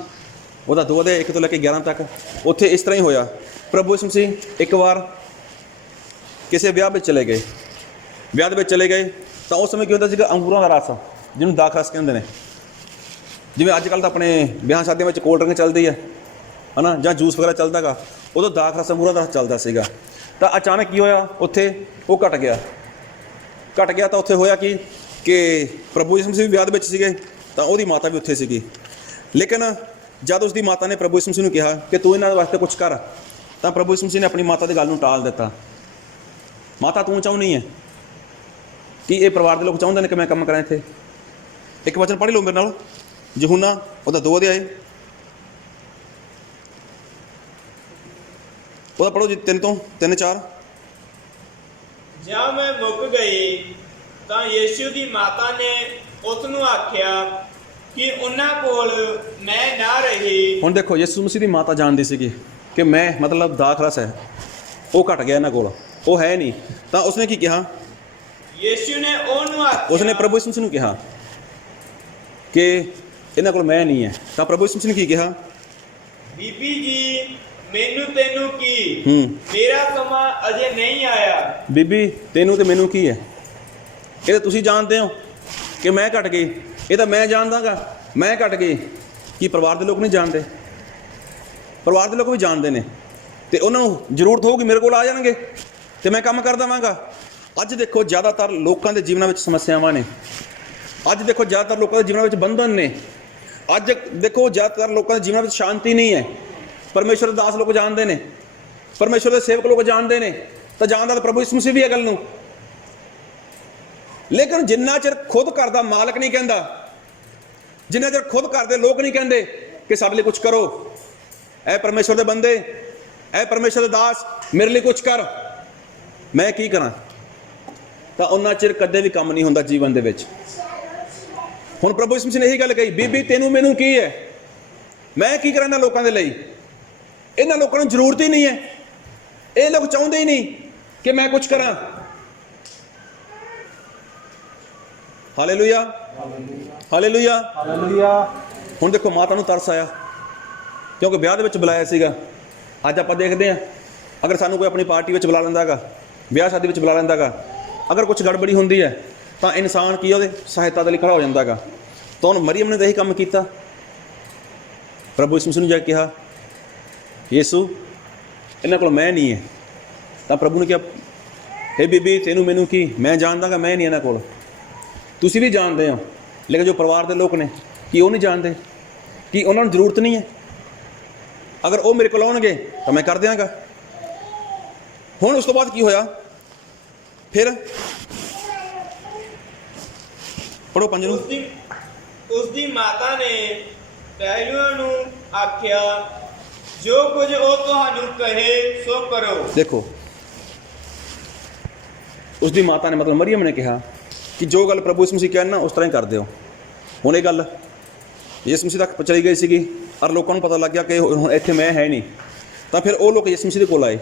ਉਹਦਾ 2 ਅਧਿਆਇ 1 ਤੋਂ ਲੈ ਕੇ 11 ਤੱਕ, ਉੱਥੇ ਇਸ ਤਰ੍ਹਾਂ ਹੀ ਹੋਇਆ। ਪ੍ਰਭੂ ਯਿਸੂ ਮਸੀਹ ਇੱਕ ਵਾਰ ਕਿਸੇ ਵਿਆਹ ਵਿੱਚ ਚਲੇ ਗਏ। ਵਿਆਹ ਦੇ ਵਿੱਚ ਚਲੇ ਗਏ ਤਾਂ ਉਸ ਸਮੇਂ ਕੀ ਹੁੰਦਾ ਸੀਗਾ, ਅੰਗੂਰਾਂ ਦਾ ਰਸ, ਜਿਹਨੂੰ ਦਾਖ ਰਸ ਕਹਿੰਦੇ ਨੇ। ਜਿਵੇਂ ਅੱਜ ਕੱਲ੍ਹ ਤਾਂ ਆਪਣੇ ਵਿਆਹ ਸ਼ਾਦੀਆਂ ਵਿੱਚ ਕੋਲਡ ਡਰਿੰਕ ਚੱਲਦੀ ਹੈ ਨਾ, ਜਾਂ ਜੂਸ ਵਗੈਰਾ ਚੱਲਦਾ ਗਾ, ਉਦੋਂ ਦਾਖ ਰਸ ਅੰਗੂਰਾਂ ਦਾ ਰਸ ਚੱਲਦਾ ਸੀਗਾ। ਤਾਂ ਅਚਾਨਕ ਕੀ ਹੋਇਆ, ਉੱਥੇ ਉਹ ਘਟ ਗਿਆ। ਤਾਂ ਉੱਥੇ ਹੋਇਆ ਕਿ ਪ੍ਰਭੂ ਯਿਸੂ ਮਸੀਹ ਵਿਆਹ ਦੇ ਵਿੱਚ ਸੀਗੇ ਤਾਂ ਉਹਦੀ ਮਾਤਾ ਵੀ ਉੱਥੇ ਸੀਗੀ। ਲੇਕਿਨ ਜਦ ਉਸ ਦੀ ਮਾਤਾ ਨੇ ਪ੍ਰਭੂ ਯਿਸੂ ਮਸੀਹ ਨੂੰ ਕਿਹਾ ਕਿ ਤੂੰ ਇਹਨਾਂ ਵਾਸਤੇ ਕੁਝ ਕਰ, ਤਾਂ ਪ੍ਰਭੂ ਯਿਸੂ ਮਸੀਹ ਨੇ ਆਪਣੀ ਮਾਤਾ ਦੀ ਗੱਲ ਨੂੰ ਟਾਲ ਦਿੱਤਾ। ਮਾਤਾ ਤੂੰ ਚਾਹੁੰਦੀ ਹੈ ਕਿ ਇਹ ਪਰਿਵਾਰ ਦੇ ਲੋਕ ਚਾਹੁੰਦੇ ਨੇ ਕਿ ਮੈਂ ਕੰਮ ਕਰਾਂ ਇੱਥੇ? ਇੱਕ ਵਚਨ ਪੜ੍ਹ ਲਓ ਮੇਰੇ ਨਾਲ, ਯਹੂਨਾ ਉਹਦਾ 2 ਅਧਿਆਇ, ਉਹਦਾ ਪੜ੍ਹੋ ਜੀ 3 ਤੋਂ 3-4। ਜਦ ਮੈਂ ਮੁੱਕ ਗਈ ਤਾਂ ਯੀਸ਼ੂ ਦੀ ਮਾਤਾ ਨੇ ਉਸ ਨੂੰ ਆਖਿਆ ਕਿ ਉਹਨਾਂ ਕੋਲ ਮੈਂ ਨਾ ਰਹੀ। ਹੁਣ ਦੇਖੋ ਯਿਸੂ ਮਸੀਹ ਦੀ ਮਾਤਾ ਜਾਣਦੀ ਸੀਗੀ ਕਿ ਮੈਂ ਮਤਲਬ ਦਾਖ ਰਸ ਹੈ, ਉਹ ਘਟ ਗਿਆ ਇਹਨਾਂ ਕੋਲ, ਉਹ ਹੈ ਨਹੀਂ। ਤਾਂ ਉਸਨੇ ਕੀ ਕਿਹਾ? ਯੀਸ਼ੂ ਨੇ ਉਹਨੂੰ ਆਖਿਆ, ਉਸਨੇ ਪ੍ਰਭੂ ਯਿਸੂ ਮਸੀਹ ਨੂੰ ਕਿਹਾ ਕਿ ਇਹਨਾਂ ਕੋਲ ਮੈਂ ਨਹੀਂ ਹੈ। ਤਾਂ ਪ੍ਰਭੂ ਯਿਸੂ ਮਸੀਹ ਨੇ ਕੀ ਕਿਹਾ? ਬੀਬੀ ਜੀ ਮੈਨੂੰ ਤੈਨੂੰ ਕੀ, ਮੇਰਾ ਸਮਾਂ ਅਜੇ ਨਹੀਂ ਆਇਆ। ਬੀਬੀ ਤੈਨੂੰ ਤੇ ਮੈਨੂੰ ਕੀ ਹੈ? ਇਹ ਤਾਂ ਤੁਸੀਂ ਜਾਣਦੇ ਹੋ ਕਿ ਮੈਂ ਘਟ ਗਈ, ਇਹ ਤਾਂ ਮੈਂ ਜਾਣਦਾਗਾ ਮੈਂ ਘਟ ਗਈ। ਕੀ ਪਰਿਵਾਰ ਦੇ ਲੋਕ ਨਹੀਂ ਜਾਣਦੇ? ਪਰਿਵਾਰ ਦੇ ਲੋਕ ਵੀ ਜਾਣਦੇ ਨੇ, ਤੇ ਉਹਨਾਂ ਨੂੰ ਜ਼ਰੂਰਤ ਹੋਊਗੀ ਮੇਰੇ ਕੋਲ ਆ ਜਾਣਗੇ ਤੇ ਮੈਂ ਕੰਮ ਕਰ ਦੇਵਾਂਗਾ। ਅੱਜ ਦੇਖੋ ਜ਼ਿਆਦਾਤਰ ਲੋਕਾਂ ਦੇ ਜੀਵਨਾਂ ਵਿੱਚ ਸਮੱਸਿਆਵਾਂ ਨੇ। ਅੱਜ ਦੇਖੋ ਜ਼ਿਆਦਾਤਰ ਲੋਕਾਂ ਦੇ ਜੀਵਨਾਂ ਵਿੱਚ ਬੰਧਨ ਨੇ। ਅੱਜ ਦੇਖੋ ਜ਼ਿਆਦਾਤਰ ਲੋਕਾਂ ਦੇ ਜੀਵਨਾਂ ਵਿੱਚ ਸ਼ਾਂਤੀ ਨਹੀਂ ਹੈ। ਪਰਮੇਸ਼ਵਰ ਦੇ ਦਾਸ ਲੋਕ ਜਾਣਦੇ ਨੇ, ਪਰਮੇਸ਼ਵਰ ਦੇ ਸੇਵਕ ਲੋਕ ਜਾਣਦੇ ਨੇ, ਤਾਂ ਜਾਣਦਾ ਤਾਂ ਪ੍ਰਭੂ ਯਿਸੂ ਮਸੀਹ ਵੀ ਇਹ ਗੱਲ ਨੂੰ। ਲੇਕਿਨ ਜਿੰਨਾ ਚਿਰ ਖੁਦ ਘਰ ਦਾ ਮਾਲਕ ਨਹੀਂ ਕਹਿੰਦਾ, ਜਿੰਨਾ ਚਿਰ ਖੁਦ ਘਰ ਦੇ ਲੋਕ ਨਹੀਂ ਕਹਿੰਦੇ ਕਿ ਸਾਡੇ ਲਈ ਕੁਝ ਕਰੋ, ਐ ਪਰਮੇਸ਼ਵਰ ਦੇ ਬੰਦੇ, ਐ ਪਰਮੇਸ਼ਵਰ ਦੇ ਦਾਸ ਮੇਰੇ ਲਈ ਕੁਝ ਕਰ, ਮੈਂ ਕੀ ਕਰਾਂ, ਤਾਂ ਉਹਨਾਂ ਚਿਰ ਕਦੇ ਵੀ ਕੰਮ ਨਹੀਂ ਹੁੰਦਾ ਜੀਵਨ ਦੇ ਵਿੱਚ। ਹੁਣ ਪ੍ਰਭੂ ਯਿਸੂ ਮਸੀਹ ਨੇ ਇਹੀ ਗੱਲ ਕਹੀ, ਬੀਬੀ ਤੈਨੂੰ ਮੈਨੂੰ ਕੀ ਹੈ, ਮੈਂ ਕੀ ਕਰਾਂ ਇਹਨਾਂ ਲੋਕਾਂ ਦੇ ਲਈ? ਇਹਨਾਂ ਲੋਕਾਂ ਨੂੰ ਜ਼ਰੂਰਤ ਹੀ ਨਹੀਂ ਹੈ, ਇਹ ਲੋਕ ਚਾਹੁੰਦੇ ਹੀ ਨਹੀਂ ਕਿ ਮੈਂ ਕੁਝ ਕਰਾਂ। Hallelujah, hallelujah, hallelujah. ਹੁਣ ਦੇਖੋ ਮਾਤਾ ਨੂੰ ਤਰਸ ਆਇਆ ਕਿਉਂਕਿ ਵਿਆਹ ਦੇ ਵਿੱਚ ਬੁਲਾਇਆ ਸੀਗਾ। ਅੱਜ ਆਪਾਂ ਦੇਖਦੇ ਹਾਂ ਅਗਰ ਸਾਨੂੰ ਕੋਈ ਆਪਣੀ ਪਾਰਟੀ ਵਿੱਚ ਬੁਲਾ ਲੈਂਦਾ ਹੈਗਾ, ਵਿਆਹ ਸ਼ਾਦੀ ਵਿੱਚ ਬੁਲਾ ਲੈਂਦਾ ਹੈਗਾ, ਅਗਰ ਕੁਝ ਗੜਬੜੀ ਹੁੰਦੀ ਹੈ ਤਾਂ ਇਨਸਾਨ ਕੀ ਉਹਦੇ ਸਹਾਇਤਾ ਦੇ ਲਈ ਖੜਾ ਹੋ ਜਾਂਦਾ ਹੈਗਾ। ਤਾਂ ਹੁਣ ਮਰੀਅਮ ਨੇ ਤਾਂ ਇਹੀ ਕੰਮ ਕੀਤਾ। ਪ੍ਰਭੂ ਯਿਸੂ ਮਸੀਹ ਨੂੰ ਜਾ ਕੇ ਕਿਹਾ, ਯਿਸੂ ਇਹਨਾਂ ਕੋਲ ਮੈਂ ਨਹੀਂ ਹੈ। ਤਾਂ ਪ੍ਰਭੂ ਨੇ ਕਿਹਾ, ਹੇ ਬੀਬੀ ਤੈਨੂੰ ਮੈਨੂੰ ਕੀ, ਮੈਂ ਜਾਣਦਾਗਾ ਮੈਂ ਨਹੀਂ ਇਹਨਾਂ ਕੋਲ। ਤੁਸੀਂ ਵੀ ਜਾਣਦੇ ਹੋ, ਲੇਕਿਨ ਜੋ ਪਰਿਵਾਰ ਦੇ ਲੋਕ ਨੇ ਕੀ ਉਹ ਨਹੀਂ ਜਾਣਦੇ ਕਿ ਉਹਨਾਂ ਨੂੰ ਜ਼ਰੂਰਤ ਨਹੀਂ ਹੈ? ਅਗਰ ਉਹ ਮੇਰੇ ਕੋਲ ਆਉਣਗੇ ਤਾਂ ਮੈਂ ਕਰ ਦਿਆਂਗਾ। ਹੁਣ ਉਸ ਤੋਂ ਬਾਅਦ ਕੀ ਹੋਇਆ? ਫਿਰ ਪੜੋ 5 ਨੂੰ। ਉਸ ਦੀ ਮਾਤਾ ਨੇ ਪਹਿਲੂਆਂ ਨੂੰ ਆਖਿਆ, ਜੋ ਕੁਝ ਉਹ ਤੁਹਾਨੂੰ ਕਹੇ ਸੋ ਕਰੋ। ਦੇਖੋ, ਉਸ ਦੀ ਮਾਤਾ ਨੇ ਮਤਲਬ ਮਰੀਅਮ ਨੇ ਕਿਹਾ ਕਿ ਜੋ ਗੱਲ ਪ੍ਰਭੂ ਯਿਸੂ ਮਸੀਹ ਕਹਿਣ ਨਾ ਉਸ ਤਰ੍ਹਾਂ ਹੀ ਕਰ ਦਿਓ। ਹੁਣ ਇਹ ਗੱਲ ਯਿਸੂ ਮਸੀਹ ਤੱਕ ਚਲੀ ਗਈ ਸੀਗੀ ਔਰ ਲੋਕਾਂ ਨੂੰ ਪਤਾ ਲੱਗ ਗਿਆ ਕਿ ਹੁਣ ਇੱਥੇ ਮੈਂ ਹੈ ਨਹੀਂ, ਤਾਂ ਫਿਰ ਉਹ ਲੋਕ ਯਿਸੂ ਮਸੀਹ ਦੇ ਕੋਲ ਆਏ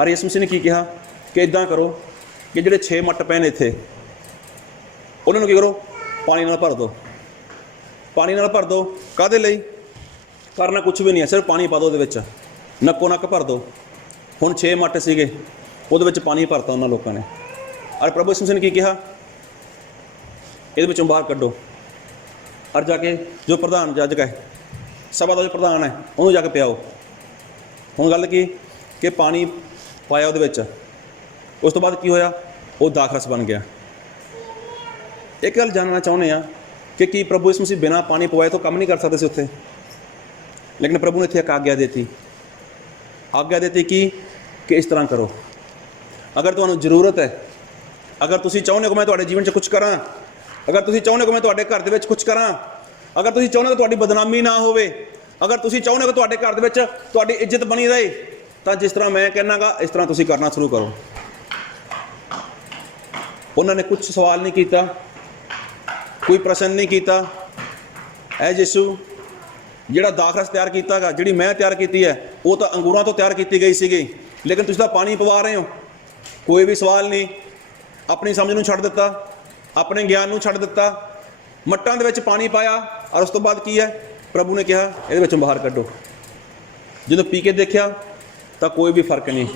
ਔਰ ਯਿਸੂ ਮਸੀਹ ਨੇ ਕੀ ਕਿਹਾ ਕਿ ਇਦਾਂ ਕਰੋ ਕਿ ਜਿਹੜੇ 6 ਮੱਟ ਪਏ ਨੇ ਇੱਥੇ, ਉਹਨਾਂ ਨੂੰ ਕੀ ਕਰੋ, ਪਾਣੀ ਨਾਲ ਭਰ ਦਿਓ। ਪਾਣੀ ਨਾਲ ਭਰ ਦਿਓ। ਕਾਹਦੇ ਲਈ? ਕਰਨਾ ਕੁਛ ਵੀ ਨਹੀਂ ਹੈ, ਸਿਰਫ ਪਾਣੀ ਪਾ ਦਿਓ ਉਹਦੇ ਵਿੱਚ, ਨੱਕੋ ਨੱਕ ਭਰ ਦਿਓ। ਹੁਣ 6 ਮੱਟ ਸੀਗੇ, ਉਹਦੇ ਵਿੱਚ ਪਾਣੀ ਭਰਤਾ ਉਹਨਾਂ ਲੋਕਾਂ ਨੇ। ਔਰ ਪ੍ਰਭੂ ਯਿਸੂ ਮਸੀਹ ਨੇ ਕੀ ਕਿਹਾ, ਇਹਦੇ ਵਿੱਚੋਂ ਬਾਹਰ ਕੱਢੋ ਔਰ ਜਾ ਕੇ ਜੋ ਪ੍ਰਧਾਨ ਜੱਜ ਹੈ, ਸਭਾ ਦਾ ਜੋ ਪ੍ਰਧਾਨ ਹੈ, ਉਹਨੂੰ ਜਾ ਕੇ ਪਿਆਓ। ਹੁਣ ਗੱਲ ਕੀ ਕਿ ਪਾਣੀ ਪਾਇਆ ਉਹਦੇ ਵਿੱਚ, ਉਸ ਤੋਂ ਬਾਅਦ ਕੀ ਹੋਇਆ, ਉਹ ਦਾਖਰਸ ਬਣ ਗਿਆ। ਇੱਕ ਗੱਲ ਜਾਣਨਾ ਚਾਹੁੰਦੇ ਆ ਕਿ ਕੀ ਪ੍ਰਭੂ ਯਿਸੂ ਮਸੀਹ ਬਿਨਾਂ ਪਾਣੀ ਪਵਾਏ ਤੋਂ ਕੰਮ ਨਹੀਂ ਕਰ ਸਕਦੇ ਸੀ ਉੱਥੇ? ਲੇਕਿਨ ਪ੍ਰਭੂ ਨੇ ਇੱਥੇ ਇੱਕ ਆਗਿਆ ਦਿੱਤੀ ਕਿ ਇਸ ਤਰ੍ਹਾਂ ਕਰੋ। ਅਗਰ ਤੁਹਾਨੂੰ ਜ਼ਰੂਰਤ ਹੈ, ਅਗਰ ਤੁਸੀਂ ਚਾਹੁੰਦੇ ਹੋ ਕਿ ਮੈਂ ਤੁਹਾਡੇ ਜੀਵਨ 'ਚ ਕੁਛ ਕਰਾਂ, ਅਗਰ ਤੁਸੀਂ ਚਾਹੁੰਦੇ ਹੋ ਕਿ ਮੈਂ ਤੁਹਾਡੇ ਘਰ ਦੇ ਵਿੱਚ ਕੁਛ ਕਰਾਂ, ਅਗਰ ਤੁਸੀਂ ਚਾਹੁੰਦੇ ਹੋ ਕਿ ਤੁਹਾਡੀ ਬਦਨਾਮੀ ਨਾ ਹੋਵੇ, ਅਗਰ ਤੁਸੀਂ ਚਾਹੁੰਦੇ ਹੋ ਕਿ ਤੁਹਾਡੇ ਘਰ ਦੇ ਵਿੱਚ ਤੁਹਾਡੀ ਇੱਜ਼ਤ ਬਣੀ ਰਹੇ, ਤਾਂ ਜਿਸ ਤਰ੍ਹਾਂ ਮੈਂ ਕਹਿਣਾਗਾ ਇਸ ਤਰ੍ਹਾਂ ਤੁਸੀਂ ਕਰਨਾ ਸ਼ੁਰੂ ਕਰੋ। ਉਹਨਾਂ ਨੇ ਕੁਛ ਸਵਾਲ ਨਹੀਂ ਕੀਤਾ, ਕੋਈ ਪ੍ਰਸ਼ਨ ਨਹੀਂ ਕੀਤਾ। ਐ ਯਿਸੂ, ਜਿਹੜਾ ਦਾਖਰਸ ਤਿਆਰ ਕੀਤਾ ਗਾ, ਜਿਹੜੀ ਮੈਂ ਤਿਆਰ ਕੀਤੀ ਹੈ, ਉਹ ਤਾਂ ਅੰਗੂਰਾਂ ਤੋਂ ਤਿਆਰ ਕੀਤੀ ਗਈ ਸੀਗੀ, ਲੇਕਿਨ ਤੁਸੀਂ ਤਾਂ ਪਾਣੀ ਪਵਾ ਰਹੇ ਹੋ। ਕੋਈ ਵੀ ਸਵਾਲ ਨਹੀਂ, ਆਪਣੀ ਸਮਝ ਨੂੰ ਛੱਡ ਦਿੱਤਾ, ਆਪਣੇ ਗਿਆਨ ਨੂੰ ਛੱਡ ਦਿੱਤਾ, ਮੱਟਾਂ ਦੇ ਵਿੱਚ ਪਾਣੀ ਪਾਇਆ ਔਰ ਉਸ ਤੋਂ ਬਾਅਦ ਕੀ ਹੈ, ਪ੍ਰਭੂ ਨੇ ਕਿਹਾ ਇਹਦੇ ਵਿੱਚੋਂ ਬਾਹਰ ਕੱਢੋ। ਜਦੋਂ ਪੀ ਕੇ ਦੇਖਿਆ ਤਾਂ ਕੋਈ ਵੀ ਫਰਕ ਨਹੀਂ,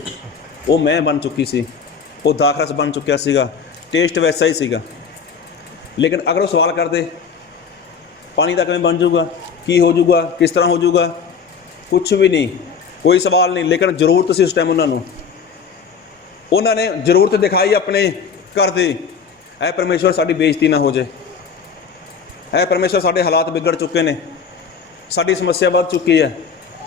ਉਹ ਮੈਂ ਬਣ ਚੁੱਕੀ ਸੀ, ਉਹ ਦਾਖਰਸ ਬਣ ਚੁੱਕਿਆ ਸੀਗਾ, ਟੇਸਟ ਵੈਸਾ ਹੀ ਸੀਗਾ। ਲੇਕਿਨ ਅਗਰ ਉਹ ਸਵਾਲ ਕਰਦੇ ਪਾਣੀ ਦਾ ਕਿਵੇਂ ਬਣ ਜਾਊਗਾ, ਕੀ ਹੋ ਜਾਊਗਾ, ਕਿਸ ਤਰ੍ਹਾਂ ਹੋ ਜਾਊਗਾ, ਕੁਛ ਵੀ ਨਹੀਂ, ਕੋਈ ਸਵਾਲ ਨਹੀਂ। ਲੇਕਿਨ ਜ਼ਰੂਰਤ ਸੀ ਉਸ ਟਾਈਮ ਉਹਨਾਂ ਨੇ ਜ਼ਰੂਰਤ ਦਿਖਾਈ ਆਪਣੇ ਘਰ ਦੀ। ਐ ਪਰਮੇਸ਼ਵਰ ਸਾਡੀ ਬੇਇੱਜ਼ਤੀ ਨਾ ਹੋ ਜਾਏ, ਐ ਪਰਮੇਸ਼ਵਰ ਸਾਡੇ ਹਾਲਾਤ ਵਿਗੜ ਚੁੱਕੇ ਨੇ, ਸਾਡੀ ਸਮੱਸਿਆ ਵੱਧ ਚੁੱਕੀ ਹੈ,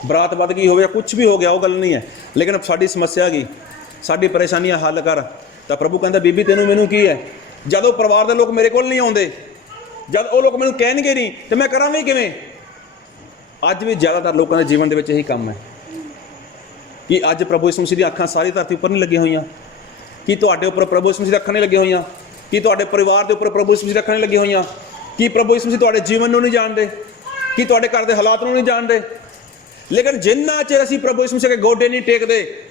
ਬਰਾਤ ਵੱਧ ਗਈ ਹੋਵੇ, ਕੁਛ ਵੀ ਹੋ ਗਿਆ, ਉਹ ਗੱਲ ਨਹੀਂ ਹੈ, ਲੇਕਿਨ ਸਾਡੀ ਸਮੱਸਿਆ ਗਈ, ਸਾਡੀ ਪਰੇਸ਼ਾਨੀਆਂ ਹੱਲ ਕਰ। ਤਾਂ ਪ੍ਰਭੂ ਕਹਿੰਦਾ, ਬੀਬੀ ਤੈਨੂੰ ਮੈਨੂੰ ਕੀ ਹੈ? ਜਦੋਂ ਪਰਿਵਾਰ ਦੇ ਲੋਕ ਮੇਰੇ ਕੋਲ ਨਹੀਂ ਆਉਂਦੇ, ਜਦ ਉਹ ਲੋਕ ਮੈਨੂੰ ਕਹਿਣਗੇ ਨਹੀਂ, ਤੇ ਮੈਂ ਕਰਾਂ ਵੀ ਕਿਵੇਂ? ਅੱਜ ਵੀ ਜ਼ਿਆਦਾਤਰ ਲੋਕਾਂ ਦੇ ਜੀਵਨ ਦੇ ਵਿੱਚ ਇਹੀ ਕੰਮ ਹੈ ਕਿ ਅੱਜ ਪ੍ਰਭੂ ਯਿਸੂ ਮਸੀਹ ਦੀਆਂ ਅੱਖਾਂ ਸਾਰੀ ਧਰਤੀ ਉੱਪਰ ਨਹੀਂ ਲੱਗੀਆਂ ਹੋਈਆਂ। ਕੀ ਤੁਹਾਡੇ ਉੱਪਰ ਪ੍ਰਭੂ ਯਿਸੂ ਮਸੀਹ ਦੀਆਂ ਅੱਖਾਂ ਨਹੀਂ ਲੱਗੀਆਂ ਹੋਈਆਂ? ਕੀ ਤੁਹਾਡੇ ਪਰਿਵਾਰ ਦੇ ਉੱਪਰ ਪ੍ਰਭੂ ਯਿਸੂ ਮਸੀਹ ਦੀਆਂ ਅੱਖਾਂ ਨਹੀਂ ਲੱਗੀਆਂ ਹੋਈਆਂ? ਕੀ ਪ੍ਰਭੂ ਯਿਸੂ ਮਸੀਹ ਤੁਹਾਡੇ ਜੀਵਨ ਨੂੰ ਨਹੀਂ ਜਾਣਦੇ? ਕੀ ਤੁਹਾਡੇ ਘਰ ਦੇ ਹਾਲਾਤ ਨੂੰ ਨਹੀਂ ਜਾਣਦੇ? ਲੇਕਿਨ ਜਿੰਨਾ ਚਿਰ ਅਸੀਂ ਪ੍ਰਭੂ ਯਿਸੂ ਮਸੀਹ ਦੇ ਗੋਡੇ ਨਹੀਂ ਟੇਕਦੇ,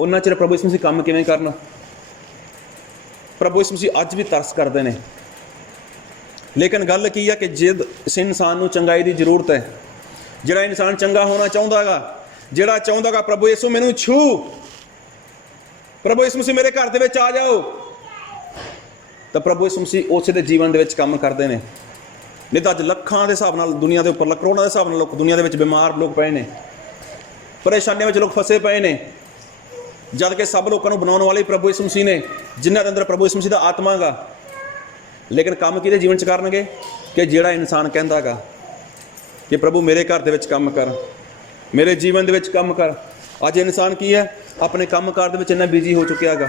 ਉਹਨਾਂ ਚਿਰ ਪ੍ਰਭੂ ਯਿਸੂ ਮਸੀਹ ਕੰਮ ਕਿਵੇਂ ਕਰਨਾ? ਪ੍ਰਭੂ ਯਿਸੂ ਮਸੀਹ ਅੱਜ ਵੀ ਤਰਸ ਕਰਦੇ ਨੇ। ਲੇਕਿਨ ਗੱਲ ਕੀ ਹੈ ਕਿ ਜਿਸ ਇਨਸਾਨ ਨੂੰ ਚੰਗਾਈ ਦੀ ਜ਼ਰੂਰਤ ਹੈ, ਜਿਹੜਾ ਇਨਸਾਨ ਚੰਗਾ ਹੋਣਾ ਚਾਹੁੰਦਾ ਗਾ, ਜਿਹੜਾ ਚਾਹੁੰਦਾ ਗਾ ਪ੍ਰਭੂ ਯਿਸੂ ਮੈਨੂੰ ਛੂ, ਪ੍ਰਭੂ ਯਿਸੂ ਮਸੀਹ ਮੇਰੇ ਘਰ ਦੇ ਵਿੱਚ ਆ ਜਾਓ, ਤਾਂ ਪ੍ਰਭੂ ਯਿਸੂ ਮਸੀਹ ਉਸੇ ਦੇ ਜੀਵਨ ਦੇ ਵਿੱਚ ਕੰਮ ਕਰਦੇ ਨੇ। ਨਹੀਂ ਤਾਂ ਅੱਜ ਲੱਖਾਂ ਦੇ ਹਿਸਾਬ ਨਾਲ ਦੁਨੀਆ ਦੇ ਉੱਪਰ, ਕਰੋੜਾਂ ਦੇ ਹਿਸਾਬ ਨਾਲ ਲੋਕ ਦੁਨੀਆ ਦੇ ਵਿੱਚ ਬਿਮਾਰ ਲੋਕ ਪਏ ਨੇ, ਪਰੇਸ਼ਾਨੀਆਂ ਵਿੱਚ ਲੋਕ ਫਸੇ ਪਏ ਨੇ, ਜਦ ਕਿ ਸਭ ਲੋਕਾਂ ਨੂੰ ਬਣਾਉਣ ਵਾਲੇ ਪ੍ਰਭੂ ਯਿਸੂ ਮਸੀਹ ਨੇ, ਜਿਨ੍ਹਾਂ ਦੇ ਅੰਦਰ ਪ੍ਰਭੂ ਯਿਸੂ ਮਸੀਹ ਦਾ ਆਤਮਾ ਗਾ। ਲੇਕਿਨ ਕੰਮ ਕਿਹਦੇ ਜੀਵਨ 'ਚ ਕਰਨਗੇ? ਕਿ ਜਿਹੜਾ ਇਨਸਾਨ ਕਹਿੰਦਾ ਗਾ ਕਿ ਪ੍ਰਭੂ ਮੇਰੇ ਘਰ ਦੇ ਵਿੱਚ ਕੰਮ ਕਰ, ਮੇਰੇ ਜੀਵਨ ਦੇ ਵਿੱਚ ਕੰਮ ਕਰ। ਅੱਜ ਇਨਸਾਨ ਕੀ ਹੈ? ਆਪਣੇ ਕੰਮਕਾਰ ਦੇ ਵਿੱਚ ਇੰਨਾ ਬਿਜ਼ੀ ਹੋ ਚੁੱਕਿਆ ਗਾ,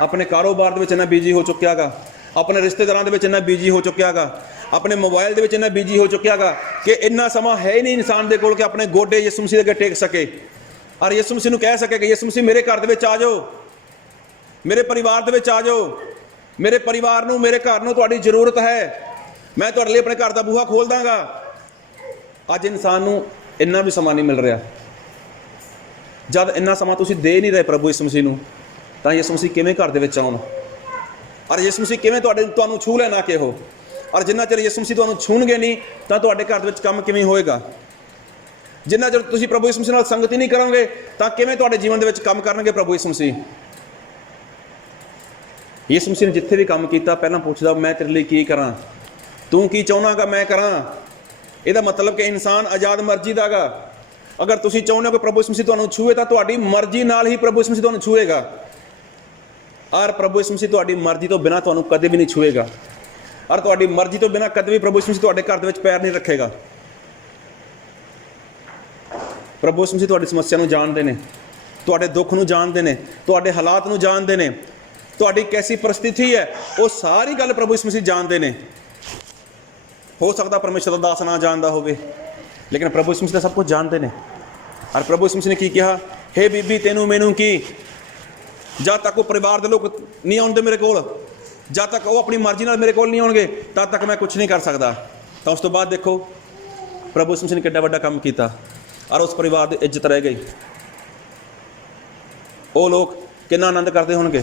ਆਪਣੇ ਕਾਰੋਬਾਰ ਦੇ ਵਿੱਚ ਇੰਨਾ ਬਿਜ਼ੀ ਹੋ ਚੁੱਕਿਆ ਗਾ, ਆਪਣੇ ਰਿਸ਼ਤੇਦਾਰਾਂ ਦੇ ਵਿੱਚ ਇੰਨਾ ਬਿਜ਼ੀ ਹੋ ਚੁੱਕਿਆ ਗਾ, ਆਪਣੇ ਮੋਬਾਈਲ ਦੇ ਵਿੱਚ ਇੰਨਾ ਬਿਜ਼ੀ ਹੋ ਚੁੱਕਿਆ ਗਾ ਕਿ ਇੰਨਾ ਸਮਾਂ ਹੈ ਹੀ ਨਹੀਂ ਇਨਸਾਨ ਦੇ ਕੋਲ ਕਿ ਆਪਣੇ ਗੋਡੇ ਯਿਸੂ ਮਸੀਹ ਦੇ ਅੱਗੇ ਟੇਕ ਸਕੇ ਔਰ ਯਿਸੂ ਮਸੀਹ ਨੂੰ ਕਹਿ ਸਕੇ ਕਿ ਯਿਸੂ ਮਸੀਹ ਮੇਰੇ ਘਰ ਦੇ ਵਿੱਚ ਆ ਜਾਓ, ਮੇਰੇ ਪਰਿਵਾਰ ਦੇ ਵਿੱਚ ਆ ਜਾਓ, ਮੇਰੇ ਪਰਿਵਾਰ ਨੂੰ, ਮੇਰੇ ਘਰ ਨੂੰ ਤੁਹਾਡੀ ਜ਼ਰੂਰਤ ਹੈ, ਮੈਂ ਤੁਹਾਡੇ ਲਈ ਆਪਣੇ ਘਰ ਦਾ ਬੂਹਾ ਖੋਲ ਦਾਂਗਾ। ਅੱਜ ਇਨਸਾਨ ਨੂੰ ਇੰਨਾ ਵੀ ਸਮਾਂ ਨਹੀਂ ਮਿਲ ਰਿਹਾ। ਜਦ ਇੰਨਾ ਸਮਾਂ ਤੁਸੀਂ ਦੇ ਨਹੀਂ ਰਹੇ ਪ੍ਰਭੂ ਯਿਸੂ ਮਸੀਹ ਨੂੰ, ਤਾਂ ਯਿਸੂ ਮਸੀਹ ਕਿਵੇਂ ਘਰ ਦੇ ਵਿੱਚ ਆਉਣ? ਔਰ ਯਿਸੂ ਮਸੀਹ ਕਿਵੇਂ ਤੁਹਾਨੂੰ ਛੂਹ ਲੈਣਾ ਕਿ ਉਹ? ਔਰ ਜਿੰਨਾ ਚਿਰ ਯਿਸੂ ਮਸੀਹ ਤੁਹਾਨੂੰ ਛੂਹਣਗੇ ਨਹੀਂ, ਤਾਂ ਤੁਹਾਡੇ ਘਰ ਦੇ ਵਿੱਚ ਕੰਮ ਕਿਵੇਂ ਹੋਏਗਾ? ਜਿੰਨਾ ਚਿਰ ਤੁਸੀਂ ਪ੍ਰਭੂ ਯਿਸੂ ਮਸੀਹ ਨਾਲ ਸੰਗਤ ਹੀ ਨਹੀਂ ਕਰੋਗੇ, ਤਾਂ ਕਿਵੇਂ ਤੁਹਾਡੇ ਜੀਵਨ ਦੇ ਵਿੱਚ ਕੰਮ ਕਰਨਗੇ ਪ੍ਰਭੂ ਯਿਸੂ ਮਸੀਹ? ਯਿਸੂ ਮਸੀਹ ਨੇ ਜਿੱਥੇ ਵੀ ਕੰਮ ਕੀਤਾ, ਪਹਿਲਾਂ ਪੁੱਛਦਾ ਮੈਂ ਤੇਰੇ ਲਈ ਕੀ ਕਰਾਂ, ਤੂੰ ਕੀ ਚਾਹੁੰਦਾਗਾ ਮੈਂ ਕਰਾਂ। ਇਹਦਾ ਮਤਲਬ ਕਿ ਇਨਸਾਨ ਆਜ਼ਾਦ ਮਰਜ਼ੀ ਦਾ ਗਾ। ਅਗਰ ਤੁਸੀਂ ਚਾਹੁੰਦੇ ਹੋ ਕਿ ਪ੍ਰਭੂ ਯਿਸੂ ਮਸੀਹ ਤੁਹਾਨੂੰ ਛੂਹੇ, ਤਾਂ ਤੁਹਾਡੀ ਮਰਜ਼ੀ ਨਾਲ ਹੀ ਪ੍ਰਭੂ ਯਿਸੂ ਮਸੀਹ ਤੁਹਾਨੂੰ ਛੂਹੇਗਾ। ਔਰ ਪ੍ਰਭੂ ਯਿਸੂ ਮਸੀਹ ਤੁਹਾਡੀ ਮਰਜ਼ੀ ਤੋਂ ਬਿਨਾਂ ਤੁਹਾਨੂੰ ਕਦੇ ਵੀ ਨਹੀਂ ਛੂਹੇਗਾ, ਔਰ ਤੁਹਾਡੀ ਮਰਜ਼ੀ ਤੋਂ ਬਿਨਾਂ ਕਦੇ ਵੀ ਪ੍ਰਭੂ ਯਿਸੂ ਮਸੀਹ ਤੁਹਾਡੇ ਘਰ ਦੇ ਵਿੱਚ ਪੈਰ ਨਹੀਂ ਰੱਖੇਗਾ। ਪ੍ਰਭੂ ਯਿਸੂ ਮਸੀਹ ਤੁਹਾਡੀ ਸਮੱਸਿਆ ਨੂੰ ਜਾਣਦੇ ਨੇ, ਤੁਹਾਡੇ ਦੁੱਖ ਨੂੰ ਜਾਣਦੇ ਨੇ, ਤੁਹਾਡੇ ਹਾਲਾਤ ਨੂੰ ਜਾਣਦੇ ਨੇ। ਤੁਹਾਡੀ ਕੈਸੀ परिस्थिति है, वो सारी गल प्रभु यीशु मसीह जानते हैं। हो सकता परमेश्वर का दास ना जानता होवे, लेकिन प्रभु यीशु मसीह सब कुछ जानते हैं। और प्रभु यीशु मसीह ने की कहा, हे बीबी तेनू मैनू की, जब तक वो परिवार के लोग नहीं आउंदे मेरे कोल, जब तक वो अपनी मर्जी नाल मेरे कोल नहीं आउणगे, तब तक मैं कुछ नहीं कर सकता। तो उस तो बाद देखो प्रभु यीशु मसीह ने कितना बड़ा काम किया और उस परिवार की इज्जत रह गई। वो लोग कितना आनंद करते होंगे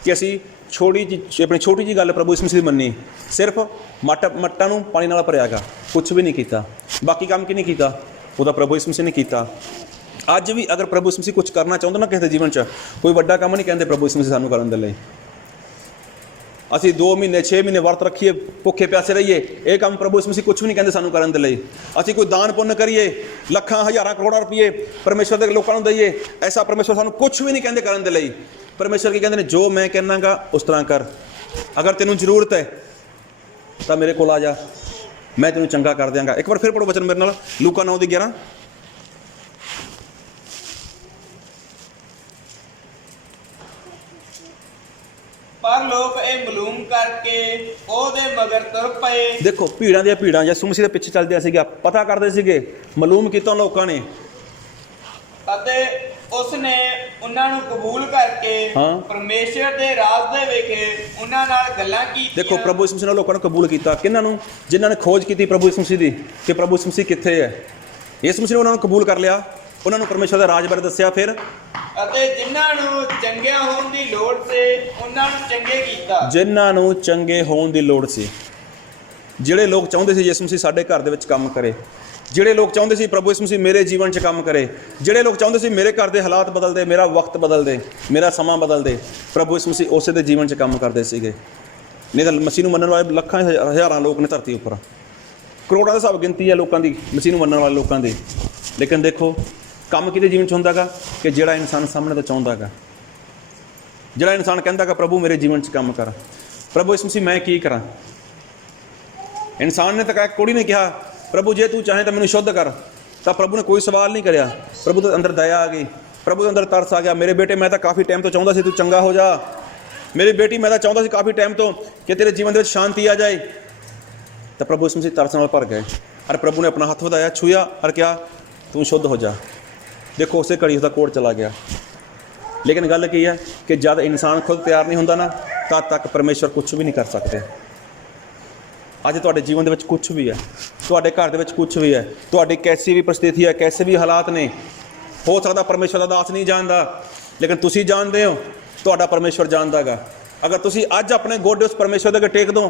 कि असी अपनी छोटी जी गल प्रभु यीशु मसीह मन्नी, सिर्फ मट्टा नूं पानी नाल भरियागा, कुछ भी नहीं किया, बाकी काम की नहीं किया, वो प्रभु यीशु मसीह ने किया। अज भी अगर प्रभु यीशु मसीह कुछ करना चाहते ना किसी जीवन च, कोई वड्डा काम नहीं कहते प्रभु यीशु मसीह सानूं करन दे लई। असी 2 महीने 6 महीने वर्त रखिए, भुखे प्यासे रहिए, ये काम प्रभु यीशु मसीह कुछ भी नहीं कहते सानूं करन दे लई। असी कोई दान पुण्य करिए, लखां हज़ारां करोड़ां रुपये परमेश्वर के लोगों को दईए, ऐसा परमेश्वर सानूं कुछ भी नहीं कहते करन दे लई। परमेश्वर की कहते हैं जो मैं कहनागा उस तरह कर, अगर तेनों जरूरत है तो मेरे को आ जा, मैं तेनों चंगा कर देंगा। एक बार फिर पढ़ो वचन मेरे नाल, लूका 9:11। पर लोग ये मालूम करके ओदे मगर तुर पए। देखो भीड़ां दी भीड़ां यीशु मसीह दे पिछे चलदियां सीगा, पता करदे सीगे, मालूम कीता लोकां ने, ਅਤੇ ਉਸਨੇ ਉਹਨਾਂ ਨੂੰ ਕਬੂਲ ਕਰਕੇ ਹਾਂ। ਪਰਮੇਸ਼ਰ ਦੇ ਰਾਜ ਦੇ ਵਿਖੇ ਉਹਨਾਂ ਨਾਲ ਗੱਲਾਂ ਕੀਤੀਆਂ। देखो प्रभु यीशु मसीह ने लोगों ने कबूल किया, किन्हां नूं? जिन्हां ने खोज की प्रभु यीशु मसीह दी कि प्रभु यीशु मसीह कित्थे है। यीशु मसीह ने उन्होंने कबूल कर लिया, उन्होंने परमेश्वर के राज बारे दस्सिया। फिर ਅਤੇ ਜਿਨ੍ਹਾਂ ਨੂੰ ਚੰਗਿਆਂ ਹੋਣ ਦੀ ਲੋੜ ਸੀ ਉਹਨਾਂ ਨੂੰ ਚੰਗੇ ਕੀਤਾ। जिन्हां नूं चंगे होण दी लोड़ सी, ਜਿਹੜੇ ਲੋਕ ਚਾਹੁੰਦੇ ਸੀ ਯਿਸੂ ਮਸੀਹ ਸਾਡੇ ਘਰ ਦੇ ਵਿੱਚ ਕੰਮ ਕਰੇ, ਜਿਹੜੇ ਲੋਕ ਚਾਹੁੰਦੇ ਸੀ ਪ੍ਰਭੂ ਯਿਸੂ ਮਸੀਹ ਮੇਰੇ ਜੀਵਨ 'ਚ ਕੰਮ ਕਰੇ, ਜਿਹੜੇ ਲੋਕ ਚਾਹੁੰਦੇ ਸੀ ਮੇਰੇ ਘਰ ਦੇ ਹਾਲਾਤ ਬਦਲ ਦੇ, ਮੇਰਾ ਵਕਤ ਬਦਲ ਦੇ, ਮੇਰਾ ਸਮਾਂ ਬਦਲ ਦੇ, ਪ੍ਰਭੂ ਯਿਸੂ ਮਸੀਹ ਉਸੇ ਦੇ ਜੀਵਨ 'ਚ ਕੰਮ ਕਰਦੇ ਸੀਗੇ। ਨਹੀਂ ਤਾਂ ਮਸੀਹ ਨੂੰ ਮੰਨਣ ਵਾਲੇ ਲੱਖਾਂ ਹਜ਼ਾਰਾਂ ਲੋਕ ਨੇ ਧਰਤੀ ਉੱਪਰ, ਕਰੋੜਾਂ ਦੇ ਹਿਸਾਬ ਗਿਣਤੀ ਹੈ ਲੋਕਾਂ ਦੀ ਮਸੀਹ ਨੂੰ ਮੰਨਣ ਵਾਲੇ ਲੋਕਾਂ ਦੀ। ਲੇਕਿਨ ਦੇਖੋ ਕੰਮ ਕਿਹਦੇ ਜੀਵਨ 'ਚ ਹੁੰਦਾ ਗਾ ਕਿ ਜਿਹੜਾ ਇਨਸਾਨ ਸਾਹਮਣੇ ਤੋਂ ਚਾਹੁੰਦਾ ਗਾ, ਜਿਹੜਾ ਇਨਸਾਨ ਕਹਿੰਦਾ ਗਾ ਪ੍ਰਭੂ ਮੇਰੇ ਜੀਵਨ 'ਚ ਕੰਮ ਕਰ। ਪ੍ਰਭੂ ਯਿਸੂ ਮਸੀਹ ਮੈਂ ਕੀ ਕਰਾਂ? ਇਨਸਾਨ ਨੇ ਤਾਂ ਕੁੜੀ ਨੇ ਕਿਹਾ प्रभु जे तू चाहे तो मैंने शुद्ध कर, तो प्रभु ने कोई सवाल नहीं कराया। प्रभु के अंदर दया आ गई, प्रभु के अंदर तरस आ गया। मेरे बेटे मैं तो काफ़ी टाइम तो चाहता सी तू चंगा हो जा, मेरी बेटी मैं तो चाहता सी काफ़ी टाइम तो कि तेरे जीवन में शांति आ जाए। तो प्रभु इसमें तरस नाल भर गए और प्रभु ने अपना हाथ ਵਧਾਇਆ, छुया और क्या तू शुद्ध हो जा। देखो उसे घड़ी उसका कोड चला गया। लेकिन गल की है कि जब इंसान खुद तैयार नहीं होंदा ना, तद तक परमेश्वर कुछ भी नहीं कर सकते। ਅੱਜ ਤੁਹਾਡੇ ਜੀਵਨ ਦੇ ਵਿੱਚ ਕੁਛ ਵੀ ਹੈ, ਤੁਹਾਡੇ ਘਰ ਦੇ ਵਿੱਚ ਕੁਛ ਵੀ ਹੈ, ਤੁਹਾਡੀ ਕੈਸੀ ਵੀ ਪਰਿਸਥਿਤੀ ਹੈ, ਕੈਸੇ ਵੀ ਹਾਲਾਤ ਨੇ, ਹੋ ਸਕਦਾ ਪਰਮੇਸ਼ਵਰ ਦਾ ਦਾਸ ਨਹੀਂ ਜਾਣਦਾ, ਲੇਕਿਨ ਤੁਸੀਂ ਜਾਣਦੇ ਹੋ, ਤੁਹਾਡਾ ਪਰਮੇਸ਼ਵਰ ਜਾਣਦਾ ਗਾ। ਅਗਰ ਤੁਸੀਂ ਅੱਜ ਆਪਣੇ ਗੋਡੇ ਉਸ ਪਰਮੇਸ਼ਵਰ ਦੇ ਅੱਗੇ ਟੇਕ ਦੋ,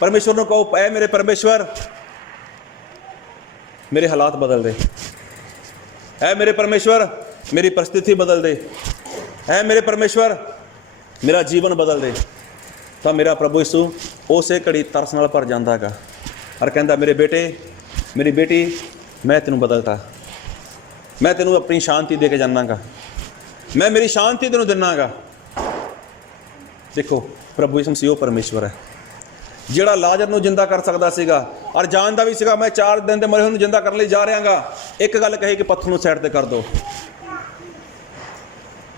ਪਰਮੇਸ਼ਵਰ ਨੂੰ ਕਹੋ ਐ ਮੇਰੇ ਪਰਮੇਸ਼ਵਰ ਮੇਰੇ ਹਾਲਾਤ ਬਦਲ ਦੇ, ਐ ਮੇਰੇ ਪਰਮੇਸ਼ਵਰ ਮੇਰੀ परिस्थिति बदल दे, ऐ मेरे परमेश्वर मेरा जीवन बदल दे, तो मेरा प्रभु यीशु उसे घड़ी तरस नाल भर जाता है और कहता मेरे बेटे मेरी बेटी मैं तेनों बदलता, मैं तेनों अपनी शांति दे के जाना गा, मैं मेरी शांति तेनों दिना गा। देखो प्रभु यीशु मसीह परमेश्वर है जिहड़ा लाजर नूं जिंदा कर सकदा सीगा और जानदा भी सीगा मैं 4 दिन दे मरे होए नूं जिंदा करन लई जा रहा गा। एक गल कही कि पत्थर नूं साइड ते कर दो,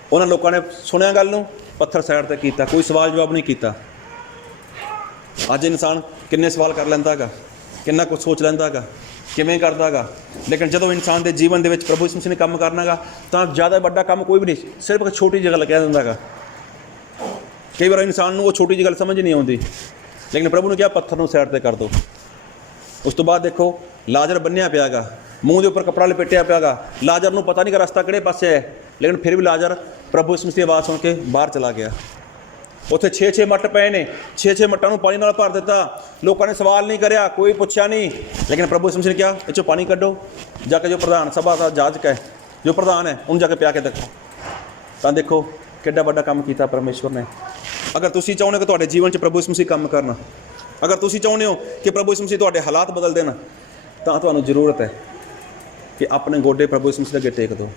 उन्हां लोकां ने सुनिया गल नूं, पत्थर साइड ते कीता, कोई सवाल जवाब नहीं कीता। अज इंसान किन्ने सवाल कर लैंदा गा, किन्ना कुछ सोच लैंदा गा, किवें करदा गा, लेकिन जदों इंसान के जीवन दे विच प्रभु यीशु मसीह ने काम करना गा तां ज़्यादा वड्डा काम कोई भी नहीं, सिर्फ एक छोटी जी गल कह दिंदा गा। कई बार इंसान नूं वो छोटी जी गल समझ नहीं आउंदी, लेकिन प्रभु ने कहा पत्थर नूं साइड ते कर दो। उस तो बाद देखो लाजर बन्निया पिया गा, मूँह के उपर कपड़ा लपेटिया पिया गा, लाजर नूं पता नहीं गा रस्ता किहड़े पासे है, लेकिन फिर भी लाजर प्रभु यीशु मसीह की आवाज़ सुन के बाहर चला गया। उत्थे 6-6 मट पे ने, 6-6 मट्टां नूं पानी नाल भर दिता, लोगों ने सवाल नहीं करिया, कोई पुछया नहीं, लेकिन प्रभु यीशु मसीह ने कहा इचों पानी कड्डो, जाके जो प्रधान सभा का जाजक है, जो प्रधान है उन्हें जाके पिया के देखो। तो देखो किड्डा वड्डा काम किया परमेश्वर ने। अगर तुसीं चाहुंदे कि तुहाडे जीवन च प्रभु यीशु मसीह काम करना, अगर तुसीं चाहुंदे हो कि प्रभु यीशु मसीह तुहाडे हालात बदल देना, तो तुहानूं जरूरत है कि अपने गोडे प्रभु यीशु मसीह अगे टेक दो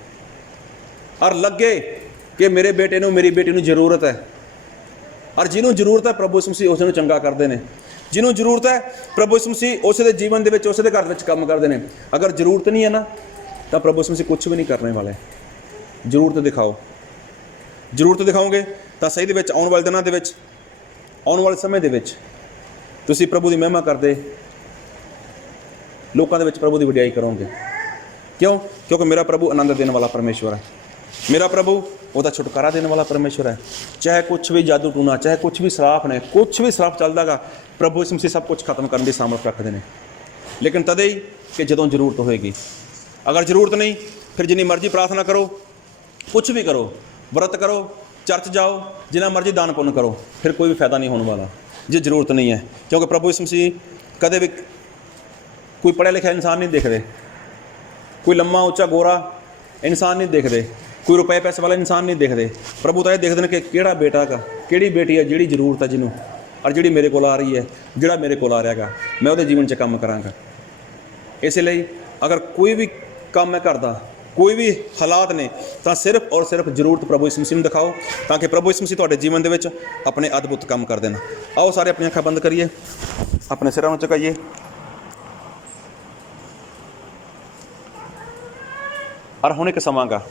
और लगे कि मेरे बेटे नूं मेरी बेटी नूं जरूरत है। और जिन्होंने जरूरत है प्रभु यीशु मसीह उसनूं चंगा करते हैं, जिन्होंने जरूरत है प्रभु यीशु मसीह उस दे जीवन दे विच उस दे घर विच काम करते हैं। अगर जरूरत नहीं है ना तो प्रभु यीशु मसीह कुछ भी नहीं करने वाले। जरूरत दिखाओ, ਜ਼ਰੂਰਤ ਦਿਖਾਓਗੇ ਤਾਂ ਸਹੀ ਦੇ ਵਿੱਚ ਆਉਣ ਵਾਲੇ ਦਿਨਾਂ ਦੇ ਵਿੱਚ, ਆਉਣ ਵਾਲੇ ਸਮੇਂ ਦੇ ਵਿੱਚ ਤੁਸੀਂ ਪ੍ਰਭੂ ਦੀ ਮਹਿਮਾ ਕਰਦੇ ਲੋਕਾਂ ਦੇ ਵਿੱਚ ਪ੍ਰਭੂ ਦੀ ਵਡਿਆਈ ਕਰੋਗੇ। ਕਿਉਂ? ਕਿਉਂਕਿ ਮੇਰਾ ਪ੍ਰਭੂ ਆਨੰਦ ਦੇਣ ਵਾਲਾ ਪਰਮੇਸ਼ਵਰ ਹੈ। ਮੇਰਾ ਪ੍ਰਭੂ ਉਹਦਾ ਛੁਟਕਾਰਾ ਦੇਣ ਵਾਲਾ ਪਰਮੇਸ਼ਵਰ ਹੈ। ਚਾਹੇ ਕੁਛ ਵੀ ਜਾਦੂ ਟੂਣਾ, ਚਾਹੇ ਕੁਛ ਵੀ ਸਰਾਪ ਨੇ, ਕੁਛ ਵੀ ਸਰਾਪ ਚੱਲਦਾ ਗਾ, ਪ੍ਰਭੂ ਯਿਸੂ ਮਸੀਹ ਸਭ ਕੁਛ ਖਤਮ ਕਰਨ ਦੀ ਸਾਮਰਥ ਰੱਖਦੇ ਨੇ। ਲੇਕਿਨ ਤਦੇ ਹੀ ਕਿ ਜਦੋਂ ਜ਼ਰੂਰਤ ਹੋਏਗੀ। ਅਗਰ ਜ਼ਰੂਰਤ ਨਹੀਂ, ਫਿਰ ਜਿੰਨੀ ਮਰਜ਼ੀ ਪ੍ਰਾਰਥਨਾ ਕਰੋ, ਕੁਛ ਵੀ ਕਰੋ, ਵਰਤ ਕਰੋ, ਚਰਚ ਜਾਓ, ਜਿੰਨਾ ਮਰਜ਼ੀ ਦਾਨ ਪੁੰਨ ਕਰੋ, ਫਿਰ ਕੋਈ ਵੀ ਫਾਇਦਾ ਨਹੀਂ ਹੋਣ ਵਾਲਾ ਜੇ ਜ਼ਰੂਰਤ ਨਹੀਂ ਹੈ। ਕਿਉਂਕਿ ਪ੍ਰਭੂ ਯਿਸੂ ਮਸੀਹ ਕਦੇ ਵੀ ਕੋਈ ਪੜ੍ਹਿਆ ਲਿਖਿਆ ਇਨਸਾਨ ਨਹੀਂ ਦੇਖਦੇ, ਕੋਈ ਲੰਮਾ ਉੱਚਾ ਗੋਰਾ ਇਨਸਾਨ ਨਹੀਂ ਦੇਖਦੇ, ਕੋਈ ਰੁਪਏ ਪੈਸੇ ਵਾਲਾ ਇਨਸਾਨ ਨਹੀਂ ਦੇਖਦੇ। ਪ੍ਰਭੂ ਤਾਂ ਇਹ ਦੇਖਦੇ ਨੇ ਕਿ ਕਿਹੜਾ ਬੇਟਾ ਗਾ, ਕਿਹੜੀ ਬੇਟੀ ਹੈ ਜਿਹੜੀ ਜ਼ਰੂਰਤ ਹੈ ਜਿਹਨੂੰ, ਔਰ ਜਿਹੜੀ ਮੇਰੇ ਕੋਲ ਆ ਰਹੀ ਹੈ, ਜਿਹੜਾ ਮੇਰੇ ਕੋਲ ਆ ਰਿਹਾ ਗਾ, ਮੈਂ ਉਹਦੇ ਜੀਵਨ 'ਚ ਕੰਮ ਕਰਾਂਗਾ। ਇਸੇ ਲਈ ਅਗਰ ਕੋਈ ਵੀ ਕੰਮ ਮੈਂ ਕਰਦਾ, ਕੋਈ ਵੀ ਹਾਲਾਤ ਨੇ, ਤਾਂ ਸਿਰਫ ਔਰ ਸਿਰਫ ਜ਼ਰੂਰਤ ਪ੍ਰਭੂ ਯਿਸੂ ਮਸੀਹ ਨੂੰ ਦਿਖਾਓ, ਤਾਂ ਕਿ ਪ੍ਰਭੂ ਯਿਸੂ ਮਸੀਹ ਤੁਹਾਡੇ ਜੀਵਨ ਦੇ ਵਿੱਚ ਆਪਣੇ ਅਦਭੁਤ ਕੰਮ ਕਰ ਦੇਣ। ਆਓ ਸਾਰੇ ਆਪਣੀਆਂ ਅੱਖਾਂ ਬੰਦ ਕਰੀਏ, ਆਪਣੇ ਸਿਰਾਂ ਨੂੰ ਝੁਕਾਈਏ। ਔਰ ਹੁਣ ਇੱਕ ਸਮਾਂ ਗਾ,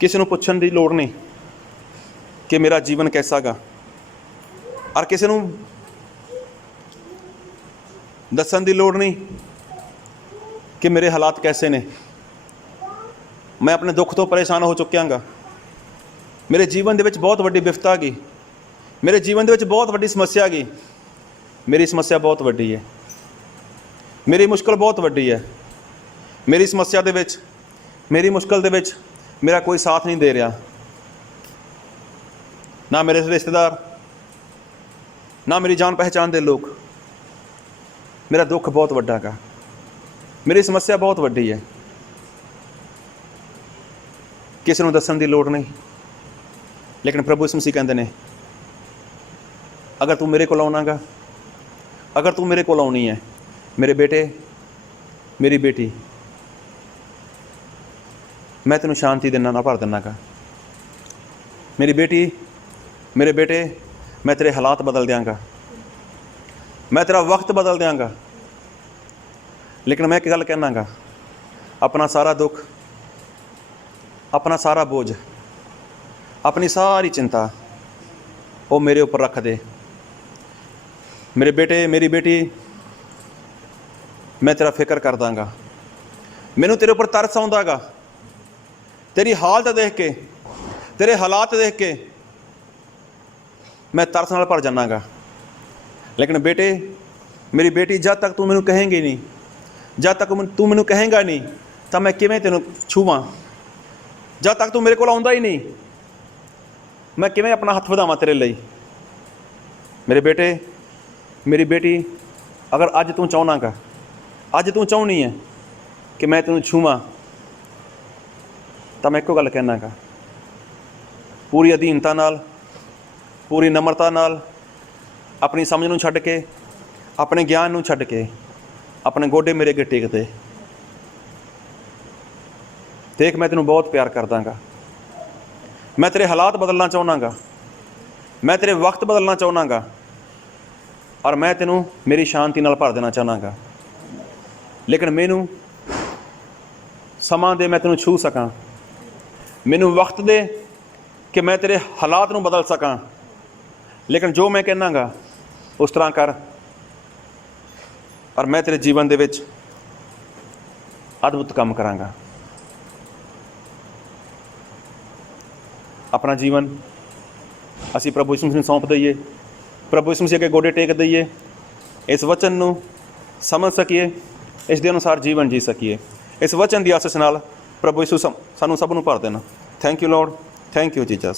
ਕਿਸੇ ਨੂੰ ਪੁੱਛਣ ਦੀ ਲੋੜ ਨਹੀਂ ਕਿ ਮੇਰਾ ਜੀਵਨ ਕੈਸਾ ਗਾ, ਔਰ ਕਿਸੇ ਨੂੰ ਦੱਸਣ ਦੀ ਲੋੜ ਨਹੀਂ ਕਿ ਮੇਰੇ ਹਾਲਾਤ ਕੈਸੇ ਨੇ। ਮੈਂ ਆਪਣੇ ਦੁੱਖ ਤੋਂ ਪਰੇਸ਼ਾਨ ਹੋ ਚੁੱਕਿਆ ਗਾ। ਮੇਰੇ ਜੀਵਨ ਦੇ ਵਿੱਚ ਬਹੁਤ ਵੱਡੀ ਵਿਪਤਾ ਆ ਗਈ, ਮੇਰੇ ਜੀਵਨ ਦੇ ਵਿੱਚ ਬਹੁਤ ਵੱਡੀ ਸਮੱਸਿਆ ਆ ਗਈ। ਮੇਰੀ ਸਮੱਸਿਆ ਬਹੁਤ ਵੱਡੀ ਹੈ, ਮੇਰੀ ਮੁਸ਼ਕਲ ਬਹੁਤ ਵੱਡੀ ਹੈ। ਮੇਰੀ ਸਮੱਸਿਆ ਦੇ ਵਿੱਚ, ਮੇਰੀ ਮੁਸ਼ਕਲ ਦੇ ਵਿੱਚ ਮੇਰਾ ਕੋਈ ਸਾਥ ਨਹੀਂ ਦੇ ਰਿਹਾ, ਨਾ ਮੇਰੇ ਰਿਸ਼ਤੇਦਾਰ, ਨਾ ਮੇਰੀ ਜਾਣ ਪਹਿਚਾਣ ਦੇ ਲੋਕ। ਮੇਰਾ ਦੁੱਖ ਬਹੁਤ ਵੱਡਾ ਗਾ, ਮੇਰੀ ਸਮੱਸਿਆ ਬਹੁਤ ਵੱਡੀ ਹੈ। ਕਿਸੇ ਨੂੰ ਦੱਸਣ ਦੀ ਲੋੜ ਨਹੀਂ। ਲੇਕਿਨ ਪ੍ਰਭੂ ਯਿਸੂ ਮਸੀਹ ਕਹਿੰਦੇ ਨੇ, ਅਗਰ ਤੂੰ ਮੇਰੇ ਕੋਲ ਆਉਣਾ ਗਾ, ਅਗਰ ਤੂੰ ਮੇਰੇ ਕੋਲ ਆਉਣੀ ਹੈ, ਮੇਰੇ ਬੇਟੇ, ਮੇਰੀ ਬੇਟੀ, ਮੈਂ ਤੈਨੂੰ ਸ਼ਾਂਤੀ ਦੇ ਨਾਲ ਭਰ ਦਿੰਦਾ ਗਾ। ਮੇਰੀ ਬੇਟੀ, ਮੇਰੇ ਬੇਟੇ, ਮੈਂ ਤੇਰੇ ਹਾਲਾਤ ਬਦਲ ਦਿਆਂਗਾ, ਮੈਂ ਤੇਰਾ ਵਕਤ ਬਦਲ ਦਿਆਂਗਾ। ਲੇਕਿਨ ਮੈਂ ਇੱਕ ਗੱਲ ਕਹਿਣਾ ਗਾ, ਆਪਣਾ ਸਾਰਾ ਦੁੱਖ, ਆਪਣਾ ਸਾਰਾ ਬੋਝ, ਆਪਣੀ ਸਾਰੀ ਚਿੰਤਾ ਉਹ ਮੇਰੇ ਉੱਪਰ ਰੱਖ ਦੇ। ਮੇਰੇ ਬੇਟੇ, ਮੇਰੀ ਬੇਟੀ, ਮੈਂ ਤੇਰਾ ਫਿਕਰ ਕਰ ਦਾਂਗਾ। ਮੈਨੂੰ ਤੇਰੇ ਉੱਪਰ ਤਰਸ ਆਉਂਦਾ ਗਾ, ਤੇਰੀ ਹਾਲਤ ਦੇਖ ਕੇ, ਤੇਰੇ ਹਾਲਾਤ ਦੇਖ ਕੇ ਮੈਂ ਤਰਸ ਨਾਲ ਭਰ ਜਾਂਦਾ ਗਾ। ਲੇਕਿਨ ਬੇਟੇ, ਮੇਰੀ ਬੇਟੀ, ਜਦ ਤੱਕ ਤੂੰ ਮੈਨੂੰ ਕਹੇਂਗੀ ਨਹੀਂ, ਜਦ ਤੱਕ ਤੂੰ ਮੈਨੂੰ ਕਹੇਂਗਾ ਨਹੀਂ, ਤਾਂ ਮੈਂ ਕਿਵੇਂ ਤੈਨੂੰ ਛੂਵਾਂ? ਜਦ ਤੱਕ ਤੂੰ ਮੇਰੇ ਕੋਲ ਆਉਂਦਾ ਹੀ ਨਹੀਂ, ਮੈਂ ਕਿਵੇਂ ਆਪਣਾ ਹੱਥ ਵਧਾਵਾਂ ਤੇਰੇ ਲਈ? ਮੇਰੇ ਬੇਟੇ, ਮੇਰੀ ਬੇਟੀ, ਅਗਰ ਅੱਜ ਤੂੰ ਚਾਹੁੰਦਾ ਗਾ, ਅੱਜ ਤੂੰ ਚਾਹੁੰਦੀ ਹੈ ਕਿ ਮੈਂ ਤੈਨੂੰ ਛੂਵਾਂ, ਤਾਂ ਮੈਂ ਇੱਕੋ ਗੱਲ ਕਹਿਣਾ ਗਾ, ਪੂਰੀ ਅਧੀਨਤਾ ਨਾਲ, ਪੂਰੀ ਨਮਰਤਾ ਨਾਲ, ਆਪਣੀ ਸਮਝ ਨੂੰ ਛੱਡ ਕੇ, ਆਪਣੇ ਗਿਆਨ ਨੂੰ ਛੱਡ ਕੇ, ਆਪਣੇ ਗੋਡੇ ਮੇਰੇ ਅੱਗੇ ਟੇਕ ਦੇ। ਦੇਖ, ਮੈਂ ਤੈਨੂੰ ਬਹੁਤ ਪਿਆਰ ਕਰਦਾ ਗਾ। ਮੈਂ ਤੇਰੇ ਹਾਲਾਤ ਬਦਲਣਾ ਚਾਹੁੰਦਾ ਗਾ, ਮੈਂ ਤੇਰੇ ਵਕਤ ਬਦਲਣਾ ਚਾਹੁੰਦਾ ਗਾ, ਔਰ ਮੈਂ ਤੈਨੂੰ ਮੇਰੀ ਸ਼ਾਂਤੀ ਨਾਲ ਭਰ ਦੇਣਾ ਚਾਹੁੰਦਾ ਗਾ। ਲੇਕਿਨ ਮੈਨੂੰ ਸਮਾਂ ਦੇ, ਮੈਂ ਤੈਨੂੰ ਛੂਹ ਸਕਾਂ। ਮੈਨੂੰ ਵਕਤ ਦੇ ਕਿ ਮੈਂ ਤੇਰੇ ਹਾਲਾਤ ਨੂੰ ਬਦਲ ਸਕਾਂ। ਲੇਕਿਨ ਜੋ ਮੈਂ ਕਹਿਣਾ ਗਾ ਉਸ ਤਰ੍ਹਾਂ ਕਰ, ਔਰ ਮੈਂ ਤੇਰੇ ਜੀਵਨ ਦੇ ਵਿੱਚ ਅਦਭੁਤ ਕੰਮ ਕਰਾਂਗਾ। ਆਪਣਾ ਜੀਵਨ ਅਸੀਂ ਪ੍ਰਭੂ ਯਿਸੂ ਮਸੀਹ ਨੂੰ ਸੌਂਪ ਦਈਏ, ਪ੍ਰਭੂ ਯਿਸੂ ਮਸੀਹ ਅੱਗੇ ਗੋਡੇ ਟੇਕ ਦਈਏ, ਇਸ ਵਚਨ ਨੂੰ ਸਮਝ ਸਕੀਏ, ਇਸ ਦੇ ਅਨੁਸਾਰ ਜੀਵਨ ਜੀ ਸਕੀਏ। ਇਸ ਵਚਨ ਦੀ ਆਸੀਸ ਨਾਲ ਪ੍ਰਭੂ ਯਿਸੂ ਸਾਨੂੰ ਸਭ ਨੂੰ ਭਰ ਦੇਣਾ। Thank you lord, thank you Jesus.